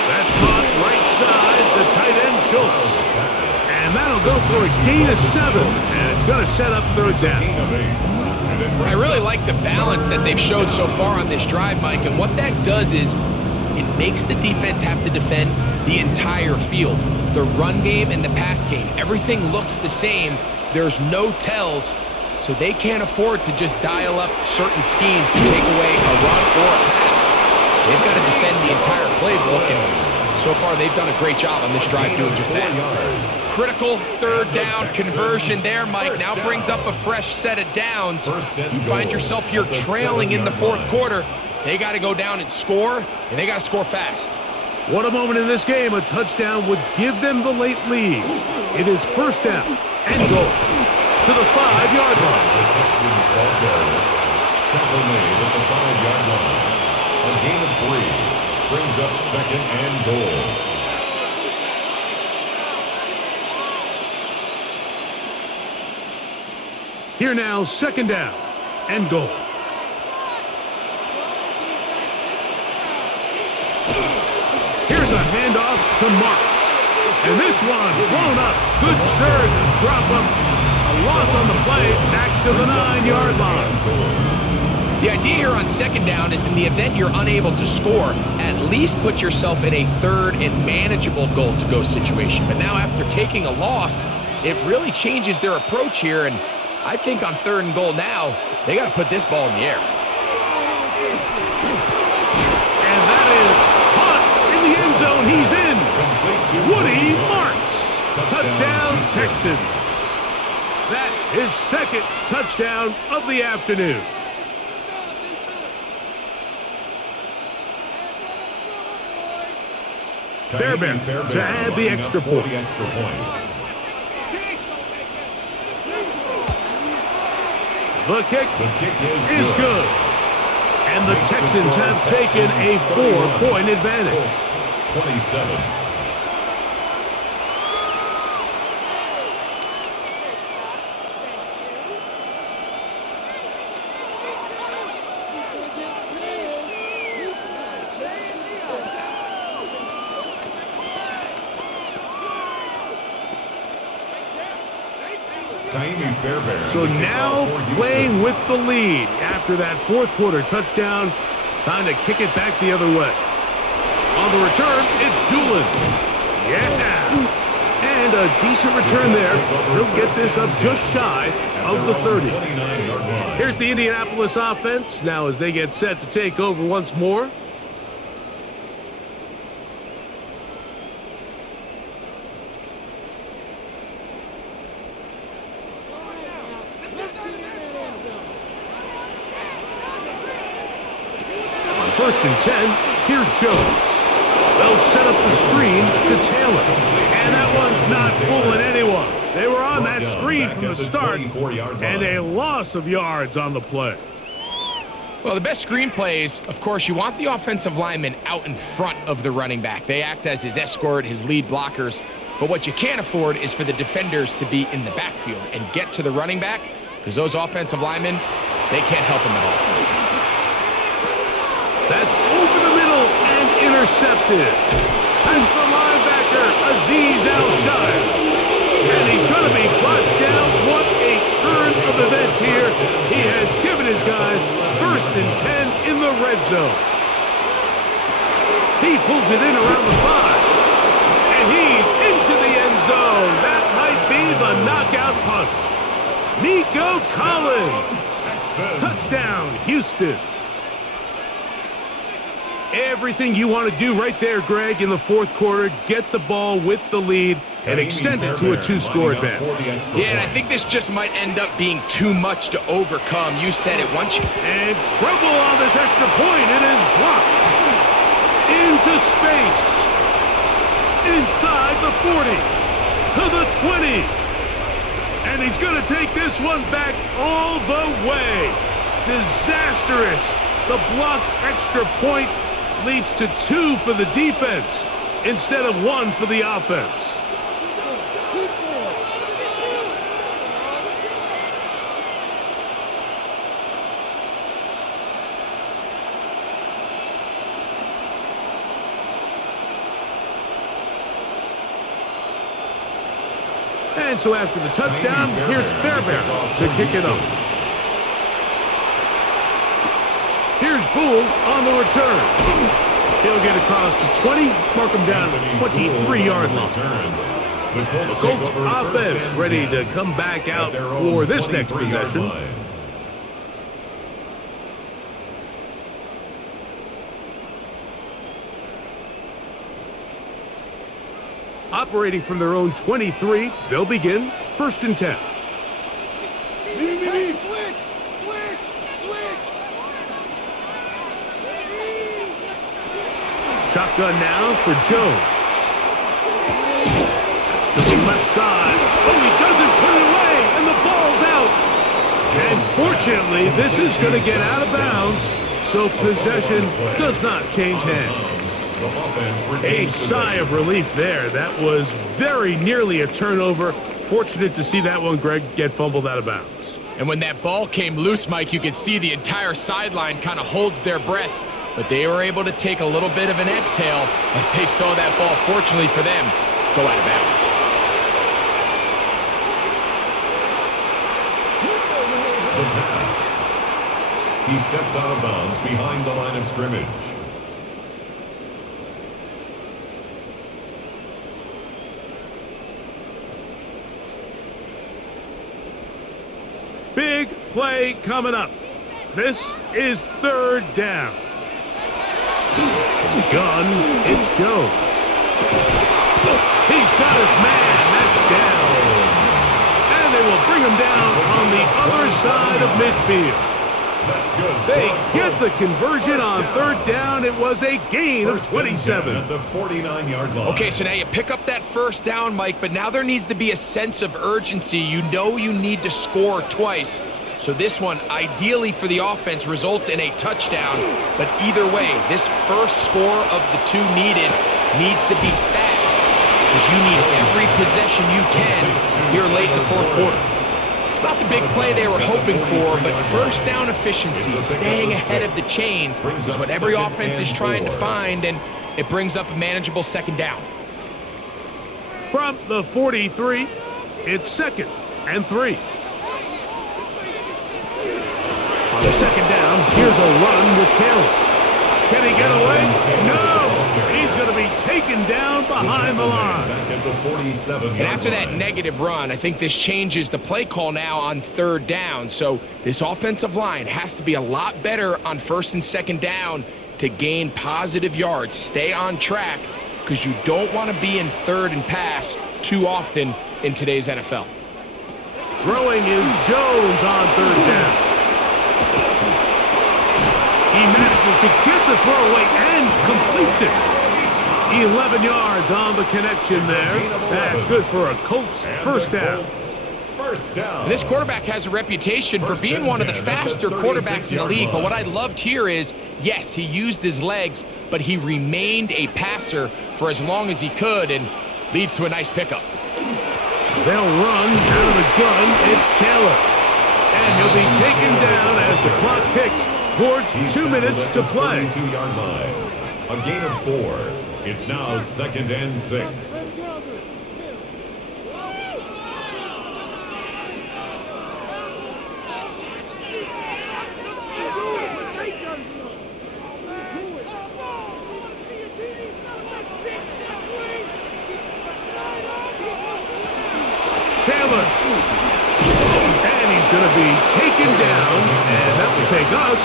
That's caught right side, the tight end Schultz. And that'll go for a gain of 7, and it's going to set up 3rd down. I really like the balance that they've showed so far on this drive, Mike, and what that does is it makes the defense have to defend the entire field. The run game and the pass game, everything looks the same. There's no tells, so they can't afford to just dial up certain schemes to take away a run or a pass. They've got to defend the entire playbook, and so far they've done a great job on this drive doing just that. Critical 3rd down conversion there, Mike. Now brings up a fresh set of downs. You find yourself here trailing in the 4th quarter. They got to go down and score, and they got to score fast. What a moment in this game. A touchdown would give them the late lead. It is 1st down and goal to the 5-yard line. The Texans ball carrier. Tackle made at the 5-yard line. A gain of 3 brings up 2nd and goal. Here now, 2nd down and goal. Here's a handoff to Marks. And this one blown up. Good surge. Drop up. A loss on the play. Back to the 9-yard line. The idea here on 2nd down is in the event you're unable to score, at least put yourself in a 3rd and manageable goal-to-go situation. But now after taking a loss, it really changes their approach here, and I think on 3rd and goal now, they got to put this ball in the air. And that is caught in the end zone. He's in. Woody Marks. Touchdown, Texans. That is 2nd touchdown of the afternoon. Fairbairn to add the extra point. The kick is good. And the Texans have taken a 4-point advantage. 27. So now playing with the lead after that 4th quarter touchdown. Time to kick it back the other way. On the return, it's Doolin. Yeah. And a decent return there. He'll get this up just shy of the 30. Here's the Indianapolis offense now as they get set to take over once more. First and 10, here's Jones. They'll set up the screen to Taylor. And that one's not fooling anyone. They were on that screen from the start, and a loss of yards on the play. Well, the best screen plays, of course, you want the offensive lineman out in front of the running back. They act as his escort, his lead blockers. But what you can't afford is for the defenders to be in the backfield and get to the running back, because those offensive linemen, they can't help him at all. That's over the middle and intercepted. And the linebacker, Azeez Al-Shire. And he's going to be brought down. What a turn of events here. He has given his guys 1st and 10 in the red zone. He pulls it in around the 5. And he's into the end zone. That might be the knockout punch. Nico Collins. Touchdown, Houston. Everything you want to do right there, Greg, in the 4th quarter. Get the ball with the lead and extend it to a 2-score advantage. Yeah, and I think this just might end up being too much to overcome. You said it once. And trouble on this extra point. It is blocked. Into space. Inside the 40. To the 20. And he's going to take this one back all the way. disastrous. The blocked extra point leads to 2 for the defense instead of 1 for the offense. And so after the touchdown, here's Fairbairn to kick it off. Here's Boole on the return. He'll get across the 20, mark him down at the 23-yard line. The Colts offense ready to come back out for this next possession. Operating from their own 23, they'll begin 1st and 10. Shotgun now for Jones. That's to the left side. Oh, he doesn't put it away, and the ball's out. And fortunately, this is going to get out of bounds, so possession does not change hands. A sigh of relief there. That was very nearly a turnover. Fortunate to see that one, Greg, get fumbled out of bounds. And when that ball came loose, Mike, you could see the entire sideline kind of holds their breath. But they were able to take a little bit of an exhale as they saw that ball, fortunately for them, go out of bounds. The pass. He steps out of bounds behind the line of scrimmage. Big play coming up. This is 3rd down. Gun, it's Jones. He's got his man. That's down. And they will bring him down on the other side of midfield. That's good. They get the conversion on 3rd down. It was a gain of 27. At the 49-yard line. Okay, so now you pick up that 1st down, Mike, but now there needs to be a sense of urgency. You know you need to score twice. So this one, ideally for the offense, results in a touchdown. But either way, this first score of the 2 needed needs to be fast, because you need every possession you can here late in the 4th quarter. It's not the big play they were hoping for, but 1st down efficiency, staying ahead of the chains, is what every offense is trying to find, and it brings up a manageable 2nd down. From the 43, it's 2nd and 3. On the 2nd down, here's a run with Caleb. Can he get away? No! He's going to be taken down behind the line. And after that negative run, I think this changes the play call now on 3rd down. So this offensive line has to be a lot better on 1st and 2nd down to gain positive yards. Stay on track, because you don't want to be in 3rd and pass too often in today's NFL. Throwing is Jones on 3rd down. He manages to get the throw away and completes it. 11 yards on the connection there. That's good for a Colts 1st down. And this quarterback has a reputation for being one of the faster quarterbacks in the league, but what I loved here is, yes, he used his legs, but he remained a passer for as long as he could, and leads to a nice pickup. They'll run out of the gun. It's Taylor. And he'll be taken down as the clock ticks towards 2 minutes to play. 32-yard line. A gain of 4. It's now 2nd and 6. Taylor. And he's going to be taken down, and that will take us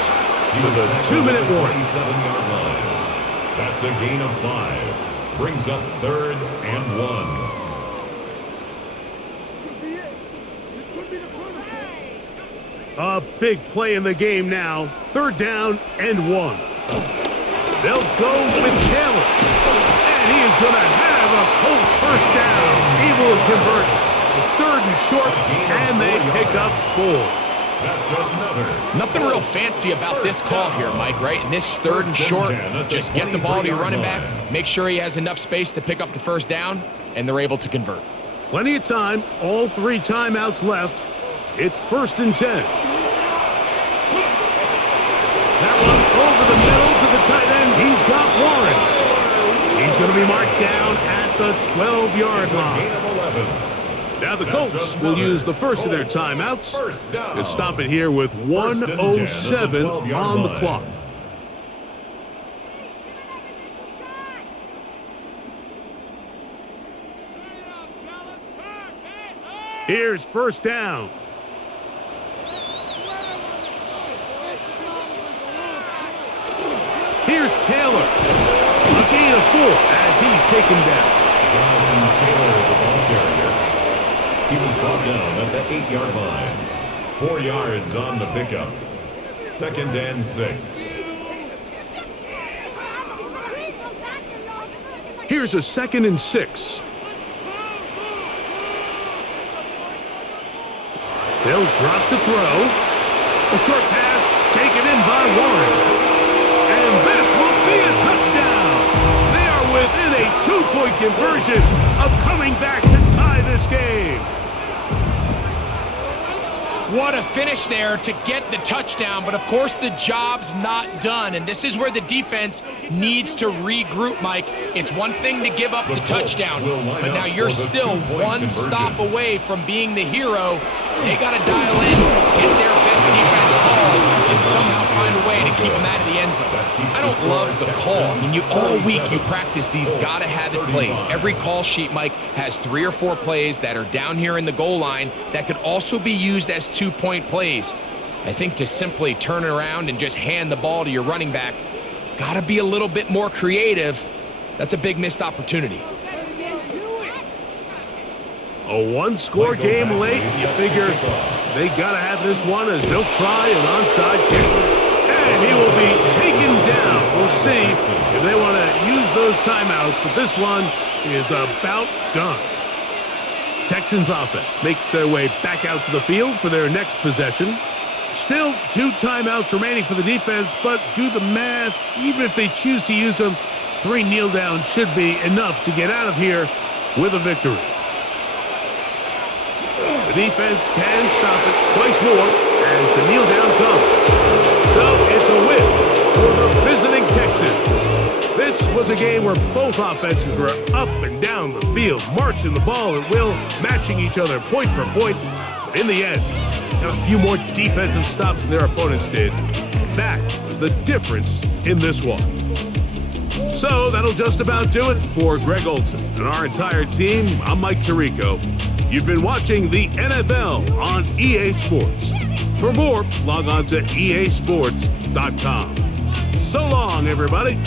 to the 2-minute warning. 27-yard line. That's a gain of 5. Brings up 3rd and 1. A big play in the game now. 3rd down and 1. They'll go with Taylor. And he is going to have a Colts 1st down. Able to convert. It's 3rd and short, and they pick up 4. That's another. Nothing real fancy about this call here, Mike, right? In this third and short, just get the ball to your running back, make sure he has enough space to pick up the first down, and they're able to convert. Plenty of time, all 3 timeouts left. It's 1st and 10. That one over the middle to the tight end. He's got Warren. He's going to be marked down at the 12-yard line. Now the Colts will use the first of their timeouts to stop it here with 1:07 on the clock. Here's 1st down. Here's Taylor. A gain of 4 as he's taken down. Jonathan Taylor, the ball carrier. He was brought down at the 8-yard line. 4 yards on the pickup. 2nd and 6. Here's a 2nd and 6. They'll drop to throw. A short pass taken in by Warren. And this will be a touchdown. They are within a 2-point conversion of coming back to tie this game. What a finish there to get the touchdown, but of course the job's not done, and this is where the defense needs to regroup, Mike. It's one thing to give up the touchdown, but now you're still one stop away from being the hero. They got to dial in, get their best defense call, and somehow find a way to keep them out of the end zone. I don't love the call. I mean, all week you practice these gotta-have-it plays. Every call sheet, Mike, has 3 or 4 plays that are down here in the goal line that could also be used as 2-point plays. I think to simply turn it around and just hand the ball to your running back, gotta be a little bit more creative. That's a big missed opportunity. A 1-score game late. You figure they got to have this one as they'll try an onside kick. And he will be taken down. We'll see if they want to use those timeouts, but this one is about done. Texans offense makes their way back out to the field for their next possession. Still 2 timeouts remaining for the defense, but do the math. Even if they choose to use them, 3 kneel downs should be enough to get out of here with a victory. The defense can stop it twice more as the kneel down comes. So it's a win for the visiting Texans. This was a game where both offenses were up and down the field, marching the ball at will, matching each other point for point. But in the end, got a few more defensive stops than their opponents did. That was the difference in this one. So that'll just about do it for Greg Olson and our entire team. I'm Mike Tirico. You've been watching the NFL on EA Sports. For more, log on to easports.com. So long, everybody.